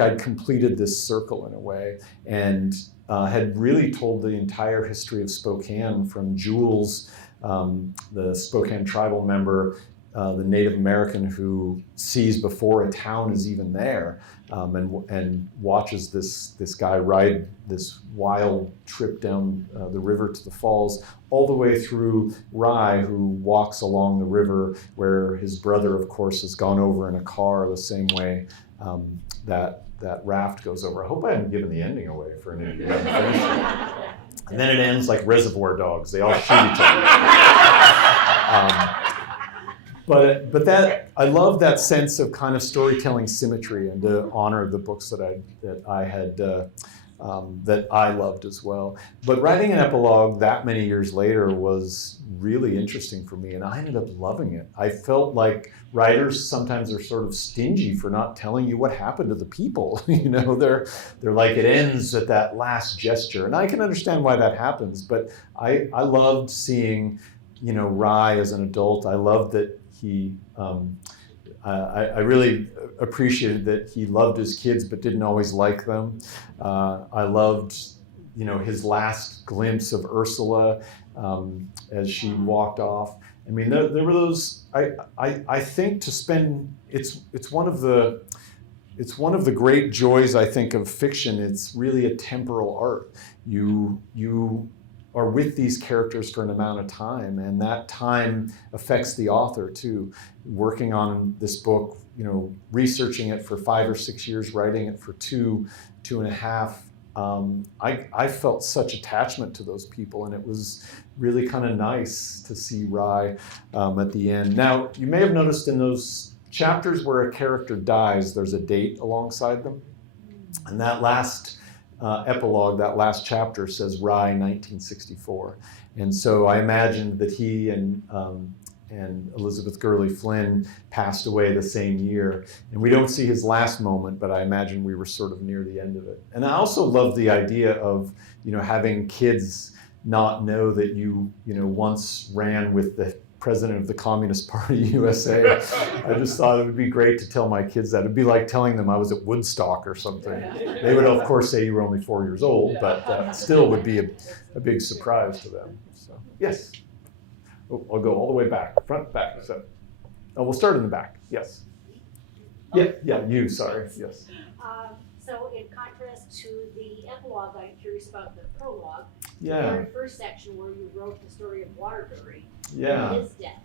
I'd completed this circle in a way, and had really told the entire history of Spokane from Jules, the Spokane tribal member, the Native American who sees before a town is even there, and watches this guy ride this wild trip down the river to the falls, all the way through Rye, who walks along the river where his brother, of course, has gone over in a car the same way that raft goes over. I hope I haven't given the ending away for any of you who haven't finished it. And then it ends like Reservoir Dogs. They all shoot each other. But that I love that sense of kind of storytelling symmetry, and to honor the books that I had that I loved as well. But writing an epilogue that many years later was really interesting for me, and I ended up loving it. I felt like writers sometimes are sort of stingy for not telling you what happened to the people. They're like, it ends at that last gesture, and I can understand why that happens. But I loved seeing, Rye as an adult. I loved that he. I really appreciated that he loved his kids but didn't always like them. I loved, his last glimpse of Ursula as she walked off. I mean, there were those. I think to spend it's one of the great joys, I think, of fiction. It's really a temporal art. You are with these characters for an amount of time, and that time affects the author too. Working on this book, researching it for 5 or 6 years, writing it for two and a half I felt such attachment to those people, and it was really kind of nice to see Rye at the end. Now, you may have noticed in those chapters where a character dies, there's a date alongside them. And that last epilogue, that last chapter says Rye 1964. And so I imagined that he and Elizabeth Gurley Flynn passed away the same year. And we don't see his last moment, but I imagine we were sort of near the end of it. And I also love the idea of, having kids not know that you once ran with the president of the Communist Party USA. I just thought it would be great to tell my kids that. It'd be like telling them I was at Woodstock or something. They would, of course, say you were only 4 years old, but still would be a big surprise to them. So, yes. Oh, I'll go all the way back, front, back. So, we'll start in the back. Yes. Yeah, you. Sorry. Yes. So in contrast to the epilogue, I'm curious about the prologue. Yeah. The very first section where you wrote the story of Waterbury Yeah. and his death.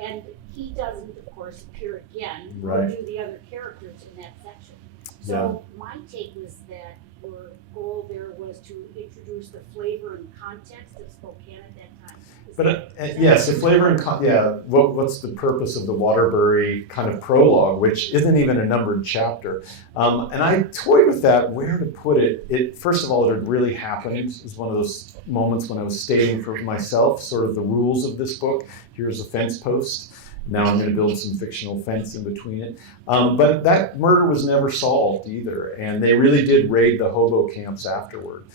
And he doesn't, of course, appear again, Right. or do the other characters in that section. So my take was that your goal there was to introduce the flavor and context of Spokane at that time. But yes, the flavor and what's the purpose of the Waterbury kind of prologue, which isn't even a numbered chapter? And I toyed with that, where to put it. First of all, it had really happened. It was one of those moments when I was stating for myself sort of the rules of this book. Here's a fence post. Now I'm going to build some fictional fence in between it. But that murder was never solved either, and they really did raid the hobo camps afterward.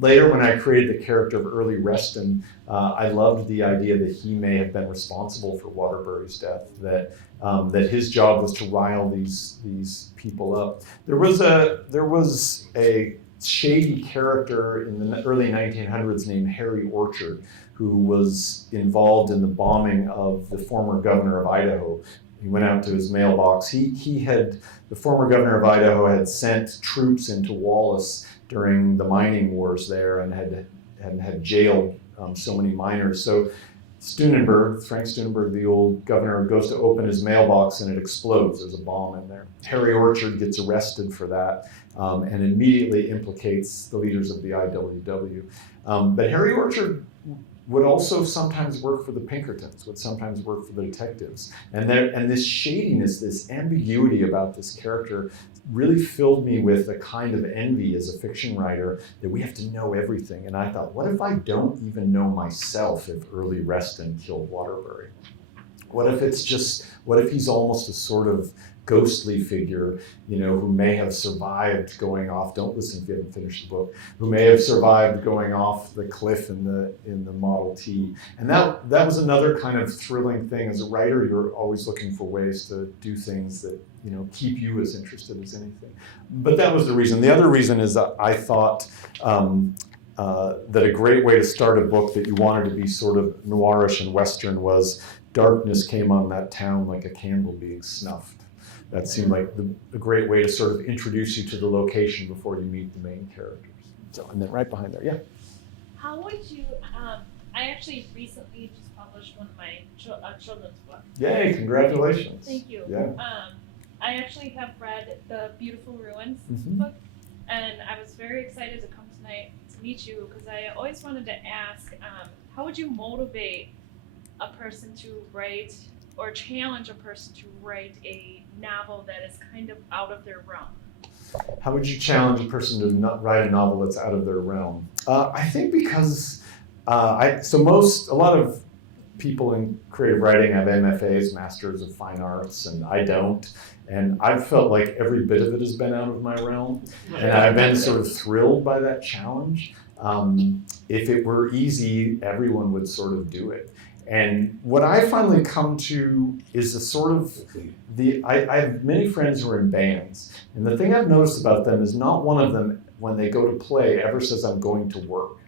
Later, when I created the character of Early Reston, I loved the idea that he may have been responsible for Waterbury's death, that his job was to rile these people up. There was a shady character in the early 1900s named Harry Orchard, who was involved in the bombing of the former governor of Idaho. He went out to his mailbox. The former governor of Idaho had sent troops into Wallace during the mining wars there and had jailed so many miners. So Frank Steunenberg, the old governor, goes to open his mailbox and it explodes. There's a bomb in there. Harry Orchard gets arrested for that and immediately implicates the leaders of the IWW. But Harry Orchard would also sometimes work for the Pinkertons, would sometimes work for the detectives. And this shadiness, this ambiguity about this character really filled me with a kind of envy as a fiction writer that we have to know everything. And I thought, what if I don't even know myself if Early Reston killed Waterbury? What if he's almost a sort of ghostly figure, who may have survived going off, don't listen if you haven't finished the book, who may have survived going off the cliff in the Model T. And that was another kind of thrilling thing. As a writer, you're always looking for ways to do things that, keep you as interested as anything. But that was the reason. The other reason is that I thought that a great way to start a book that you wanted to be sort of noirish and Western was darkness came on that town like a candle being snuffed. That seemed like a great way to sort of introduce you to the location before you meet the main characters. So, and then right behind there, yeah. How would you, I actually recently just published one of my children's books. Yay, congratulations. Thank you. Yeah. I actually have read the Beautiful Ruins Mhm. book, and I was very excited to come tonight to meet you because I always wanted to ask, how would you motivate a person to write or challenge a person to write a novel that is kind of out of their realm? How would you challenge a person to not write a novel that's out of their realm? I think because a lot of people in creative writing have MFAs, Masters of Fine Arts, and I don't. And I've felt like every bit of it has been out of my realm. And I've been sort of thrilled by that challenge. If it were easy, everyone would sort of do it. And what I finally come to is a sort of I have many friends who are in bands, and the thing I've noticed about them is not one of them, when they go to play, ever says, I'm going to work.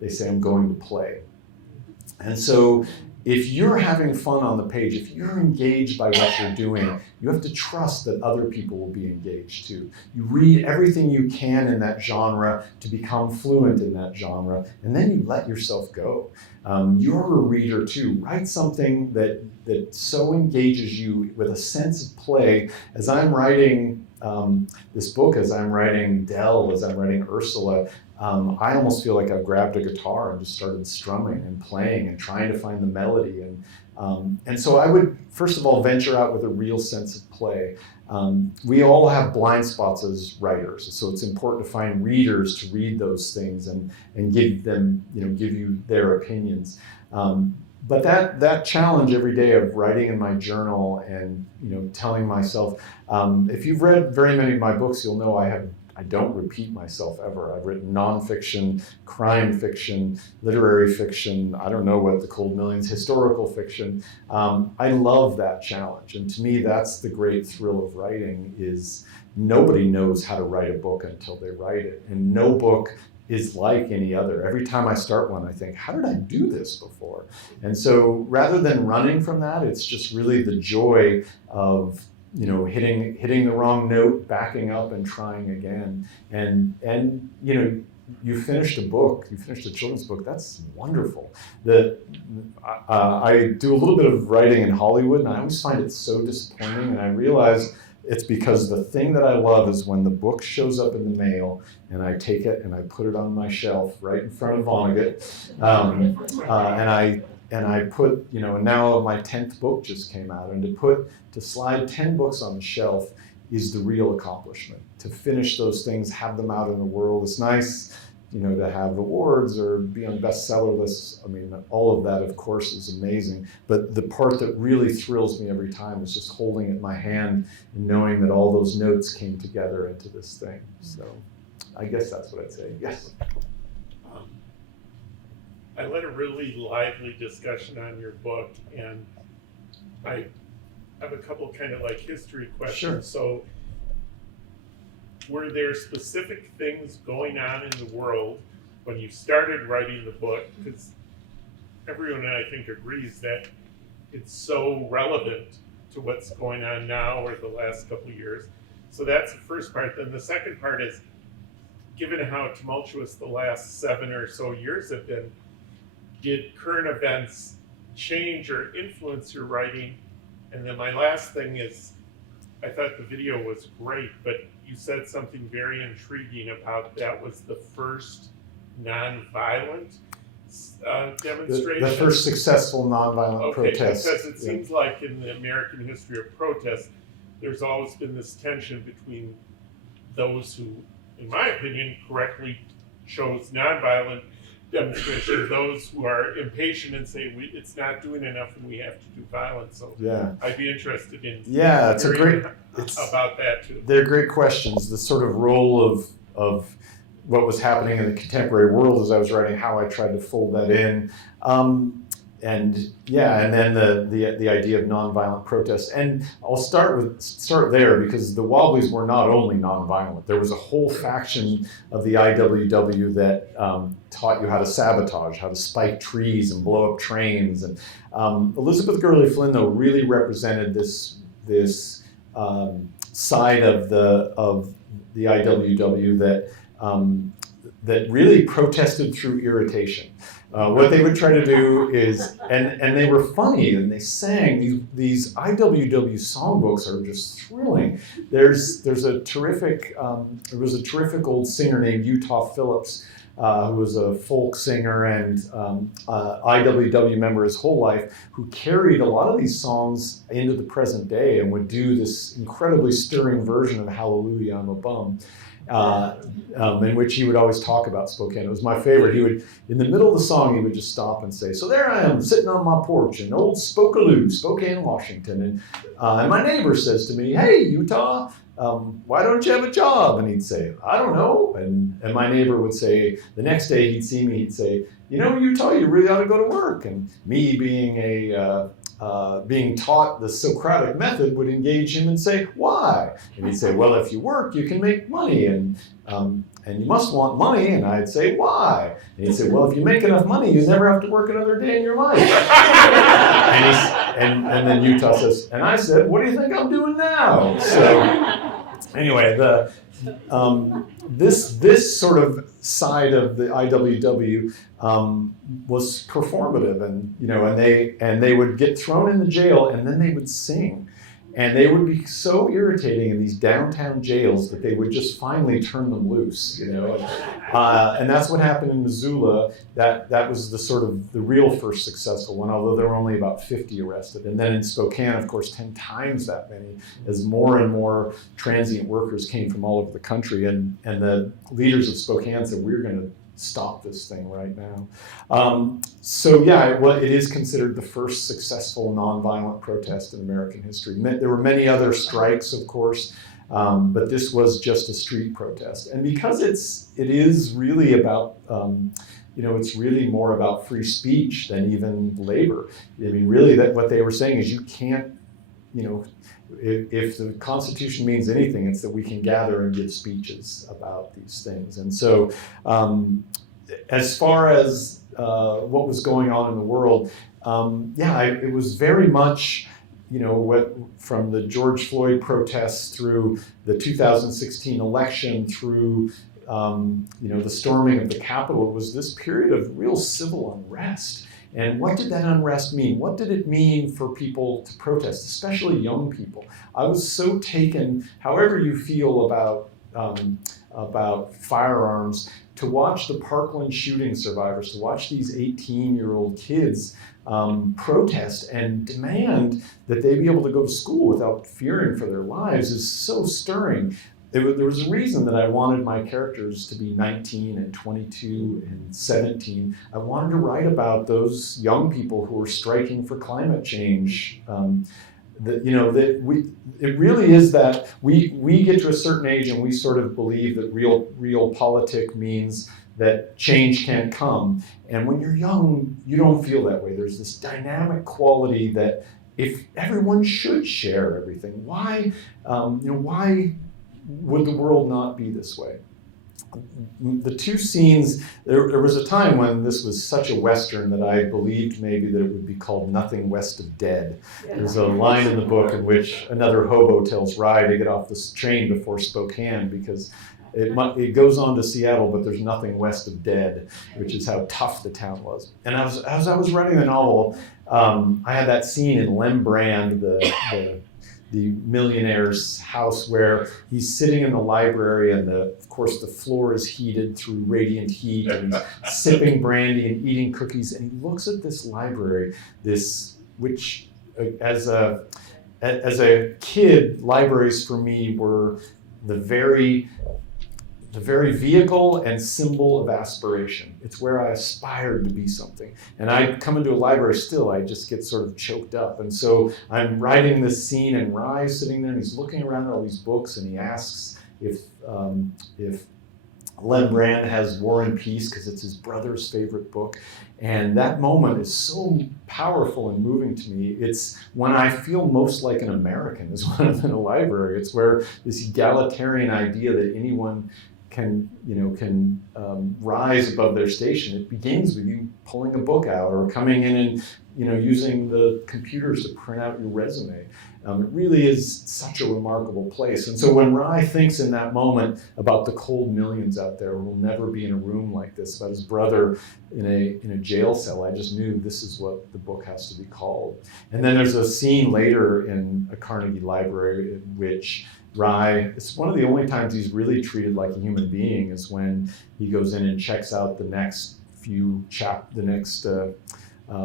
They say, I'm going to play. And so if you're having fun on the page, if you're engaged by what you're doing, you have to trust that other people will be engaged too. You read everything you can in that genre to become fluent in that genre, and then you let yourself go. You're a reader too. Write something that so engages you with a sense of play. As I'm writing this book, as I'm writing Dell, as I'm writing Ursula, I almost feel like I've grabbed a guitar and just started strumming and playing and trying to find the melody. And so I would, first of all, venture out with a real sense of play. We all have blind spots as writers, so it's important to find readers to read those things and give them, give you their opinions. But that challenge every day of writing in my journal and telling myself, if you've read very many of my books, you'll know I don't repeat myself ever. I've written nonfiction, crime fiction, literary fiction, I don't know what the cold millions, historical fiction. I love that challenge. And to me, that's the great thrill of writing, is nobody knows how to write a book until they write it. And no book is like any other. Every time I start one, I think, how did I do this before? And so rather than running from that, it's just really the joy of hitting the wrong note, backing up and trying again. And you finished a book, you finished a children's book, that's wonderful. I do a little bit of writing in Hollywood, and I always find it so disappointing, and I realize it's because the thing that I love is when the book shows up in the mail and I take it and I put it on my shelf right in front of Vonnegut, and I put, and now my 10th book just came out, and to slide 10 books on the shelf is the real accomplishment. To finish those things, have them out in the world. It's nice, to have awards or be on bestseller lists. I mean, all of that, of course, is amazing. But the part that really thrills me every time is just holding it in my hand and knowing that all those notes came together into this thing. So I guess that's what I'd say. Yes. I led a really lively discussion on your book, and I have a couple kind of like history questions. Sure. So, were there specific things going on in the world when you started writing the book? Because everyone, I think, agrees that it's so relevant to what's going on now or the last couple of years. So that's the first part. Then the second part is, given how tumultuous the last 7 or so years have been, did current events change or influence your writing? And then my last thing is, I thought the video was great, but you said something very intriguing about that was the first nonviolent demonstration. The first successful nonviolent protest. Because it seems like in the American history of protest, there's always been this tension between those who, in my opinion, correctly chose nonviolent demonstration, those who are impatient and say it's not doing enough and we have to do violence. So yeah, I'd be interested in it's a great about that too. They're great questions. The sort of role of what was happening in the contemporary world as I was writing, how I tried to fold that in. And then the idea of nonviolent protest. And I'll start there, because the Wobblies were not only nonviolent. There was a whole faction of the IWW that taught you how to sabotage, how to spike trees and blow up trains. And Elizabeth Gurley Flynn, though, really represented this side of the IWW that really protested through irritation. What they would try to do is, and they were funny, and they sang, these IWW songbooks are just thrilling. There was a terrific old singer named Utah Phillips, who was a folk singer and IWW member his whole life, who carried a lot of these songs into the present day and would do this incredibly stirring version of Hallelujah, I'm a Bum. In which he would always talk about Spokane. It was my favorite. He would, in the middle of the song, he would just stop and say, "So there I am, sitting on my porch in old Spokaloo, Spokane, Washington, and my neighbor says to me, 'Hey, Utah, why don't you have a job?' And he'd say, 'I don't know.' And my neighbor would say, the next day he'd see me, he'd say, 'You know, Utah, you really ought to go to work.' And me being taught the Socratic method would engage him and say, 'Why?' And he'd say, 'Well, if you work, you can make money, and you must want money.' And I'd say, 'Why?' And he'd say, 'Well, if you make enough money, you never have to work another day in your life.' and then Utah says, and I said, 'What do you think I'm doing now?' So anyway, this sort of side of the IWW was performative, and they would get thrown into jail, and then they would sing. And they would be so irritating in these downtown jails that they would just finally turn them loose, you know. And that's what happened in Missoula. That was the sort of the real first successful one, although there were only about 50 arrested. And then in Spokane, of course, 10 times that many, as more and more transient workers came from all over the country. And the leaders of Spokane said, we're going to stop this thing right now. So yeah, it is considered the first successful nonviolent protest in American history. There were many other strikes, of course, but this was just a street protest. And because it is really about, it's really more about free speech than even labor. I mean, really, what they were saying is you can't, if the Constitution means anything, it's that we can gather and give speeches about these things. And so as far as what was going on in the world, it was very much, from the George Floyd protests through the 2016 election, through the storming of the Capitol, was this period of real civil unrest. And what did that unrest mean? What did it mean for people to protest, especially young people? I was so taken, however you feel about firearms, to watch the Parkland shooting survivors, to watch these 18-year-old kids protest and demand that they be able to go to school without fearing for their lives is so stirring. There was a reason that I wanted my characters to be 19 and 22 and 17. I wanted to write about those young people who were striking for climate change. It really is that we get to a certain age and we sort of believe that real politic means that change can't come. And when you're young, you don't feel that way. There's this dynamic quality that if everyone should share everything, why would the world not be this way? The two scenes, there was a time when this was such a Western that I believed maybe that it would be called Nothing West of Dead. There's a line in the book in which another hobo tells Rye to get off this train before Spokane because it goes on to Seattle, but there's nothing west of dead, which is how tough the town was. And as I was writing the novel, I had that scene in Lem Brand, the millionaire's house, where he's sitting in the library and of course the floor is heated through radiant heat, and he's sipping brandy and eating cookies, and he looks at this library, which as a kid, libraries for me were the very vehicle and symbol of aspiration. It's where I aspired to be something. And I come into a library still, I just get sort of choked up. And so I'm writing this scene, and Rye's sitting there and he's looking around at all these books, and he asks if Lem Brand has War and Peace because it's his brother's favorite book. And that moment is so powerful and moving to me. It's when I feel most like an American, is when I'm in a library. It's where this egalitarian idea that anyone can rise above their station. It begins with you pulling a book out or coming in and using the computers to print out your resume. It really is such a remarkable place. And so when Rye thinks in that moment about the cold millions out there who will never be in a room like this, about his brother in a jail cell, I just knew this is what the book has to be called. And then there's a scene later in a Carnegie library in which Rye, it's one of the only times he's really treated like a human being, is when he goes in and checks out the next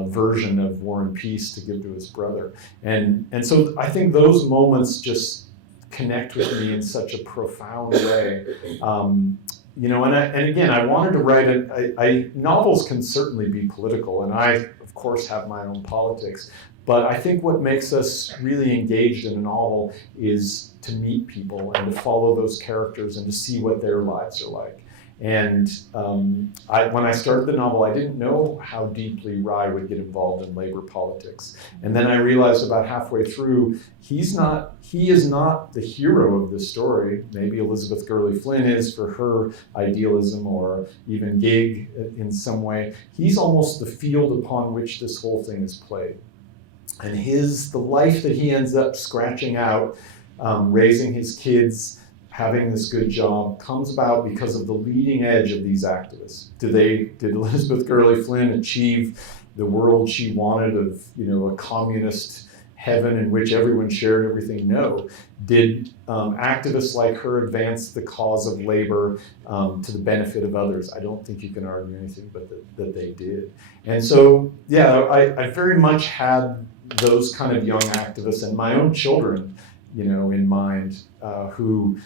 version of War and Peace to give to his brother. And so I think those moments just connect with me in such a profound way. And again, I wanted to write novels can certainly be political, and I, of course, have my own politics. But I think what makes us really engaged in a novel is to meet people and to follow those characters and to see what their lives are like. And when I started the novel, I didn't know how deeply Rye would get involved in labor politics. And then I realized about halfway through, he is not the hero of the story. Maybe Elizabeth Gurley Flynn is for her idealism, or even Gig in some way. He's almost the field upon which this whole thing is played. And the life that he ends up scratching out, raising his kids, having this good job, comes about because of the leading edge of these activists. Did Elizabeth Gurley Flynn achieve the world she wanted of, a communist heaven in which everyone shared everything? No. Did activists like her advance the cause of labor to the benefit of others? I don't think you can argue anything but that they did. And so, yeah, I very much had those kind of young activists and my own children, in mind, who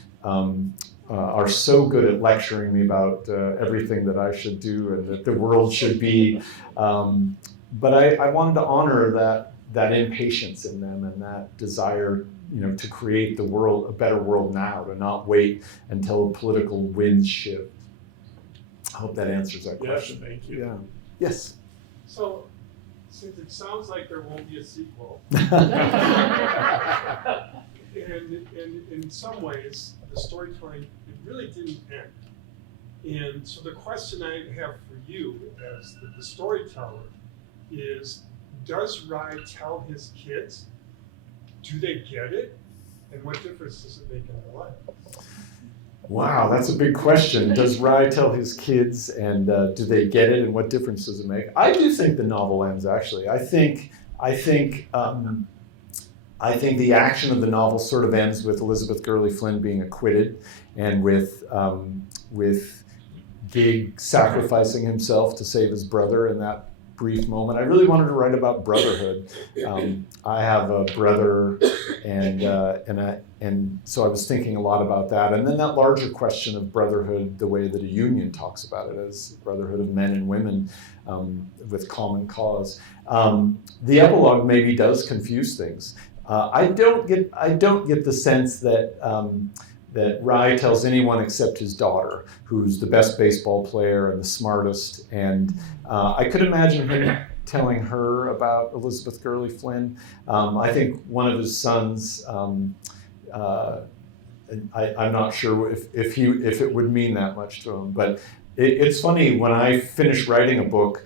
are so good at lecturing me about everything that I should do and that the world should be. But I wanted to honor that impatience in them and that desire, to create the world, a better world now, to not wait until political winds shift. I hope that answers that question. Yes, thank you. Yeah. Yes. So, since it sounds like there won't be a sequel, and in some ways, the storytelling, it really didn't end. And so the question I have for you as the storyteller is, does Rye tell his kids? Do they get it? And what difference does it make in their life? Wow, that's a big question. Does Rye tell his kids, and do they get it, and what difference does it make? I do think the novel ends, actually. I think the action of the novel sort of ends with Elizabeth Gurley Flynn being acquitted, and with Gig sacrificing himself to save his brother in that brief moment. I really wanted to write about brotherhood. I have a brother, and so I was thinking a lot about that. And then that larger question of brotherhood, the way that a union talks about it as brotherhood of men and women with common cause. The epilogue maybe does confuse things. I don't get the sense that that Rye tells anyone except his daughter, who's the best baseball player and the smartest. And I could imagine him telling her about Elizabeth Gurley Flynn. I think one of his sons, I'm not sure if it would mean that much to him. But it's funny, when I finish writing a book,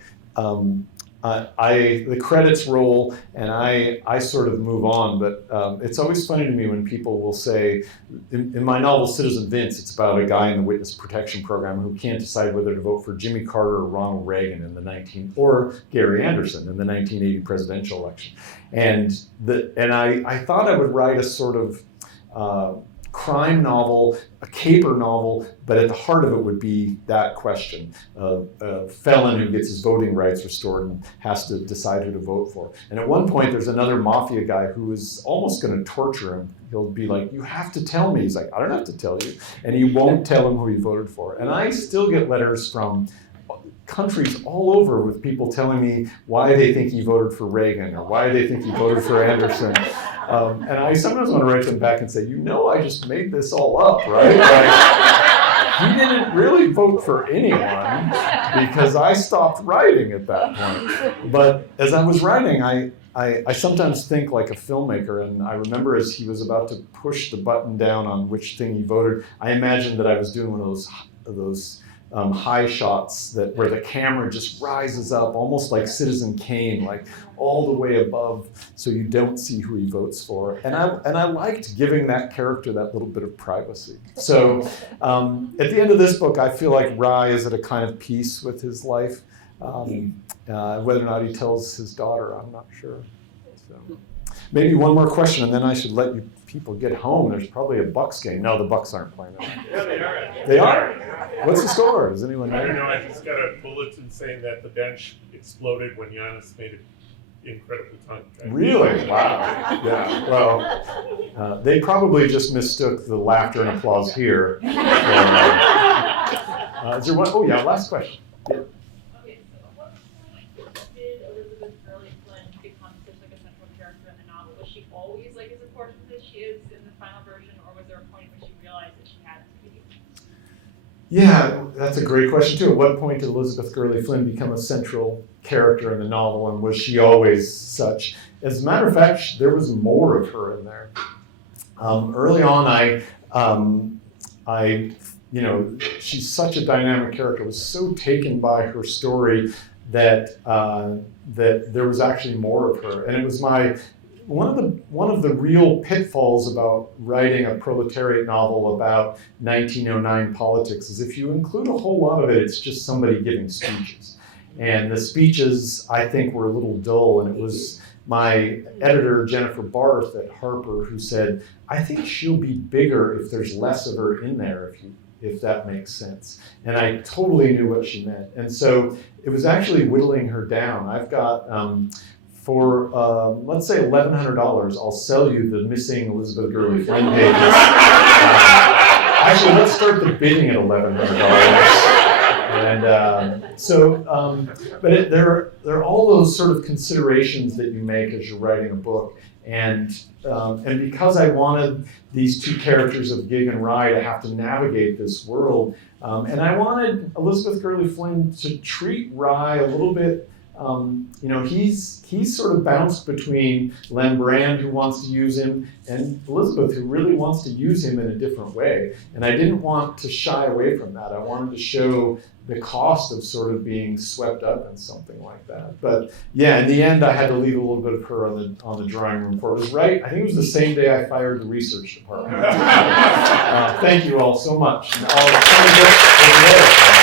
the credits roll and I sort of move on, but it's always funny to me when people will say, in my novel Citizen Vince, it's about a guy in the witness protection program who can't decide whether to vote for Jimmy Carter or Ronald Reagan or Gary Anderson in the 1980 presidential election. And I thought I would write a sort of crime novel, a caper novel, but at the heart of it would be that question. A felon who gets his voting rights restored and has to decide who to vote for. And at one point there's another mafia guy who is almost going to torture him. He'll be like, you have to tell me. He's like, I don't have to tell you. And he won't tell him who he voted for. And I still get letters from countries all over with people telling me why they think he voted for Reagan or why they think he voted for Anderson. And I sometimes want to write them back and say, I just made this all up, right? Like, he didn't really vote for anyone because I stopped writing at that point. But as I was writing, I sometimes think like a filmmaker, and I remember as he was about to push the button down on which thing he voted, I imagined that I was doing one of those high shots where the camera just rises up, almost like Citizen Kane, like all the way above, so you don't see who he votes for. And I liked giving that character that little bit of privacy. So at the end of this book, I feel like Rye is at a kind of peace with his life. Whether or not he tells his daughter, I'm not sure. So maybe one more question, and then I should let you people get home. There's probably a Bucks game. No, the Bucks aren't playing. Yeah, they are. They are? What's the score? Does anyone know? I don't know. I just got a bulletin saying that the bench exploded when Giannis made an incredible dunk. Really? Wow. Yeah. Well, they probably just mistook the laughter and applause here. Is there one? Oh, yeah. Last question. Yeah. Okay, so at what point did Elizabeth Gurley Flynn become such like a central character in the novel? Was she always like as important as she is in the final version, or was there a point where she realized that she had to be? Yeah, that's a great question too. At what point did Elizabeth Gurley Flynn become a central character in the novel, and was she always such? As a matter of fact, there was more of her in there. Early on, she's such a dynamic character. I was so taken by her story that there was actually more of her, and it was one of the real pitfalls about writing a proletariat novel about 1909 politics is if you include a whole lot of it, it's just somebody giving speeches. And the speeches, I think, were a little dull, and it was my editor, Jennifer Barth at Harper, who said, I think she'll be bigger if there's less of her in there, if that makes sense. And I totally knew what she meant. And so it was actually whittling her down. I've got, for let's say $1,100, I'll sell you the missing Elizabeth Gurley Flynn pages. Actually, let's start the bidding at $1,100. And but there are all those sort of considerations that you make as you're writing a book. And because I wanted these two characters of Gig and Rye to have to navigate this world, and I wanted Elizabeth Gurley Flynn to treat Rye a little bit. He's sort of bounced between Len Brand, who wants to use him, and Elizabeth, who really wants to use him in a different way. And I didn't want to shy away from that. I wanted to show the cost of sort of being swept up in something like that. But yeah, in the end, I had to leave a little bit of her on the drawing room floor. It was right. I think it was the same day I fired the research department. Thank you all so much. And I'll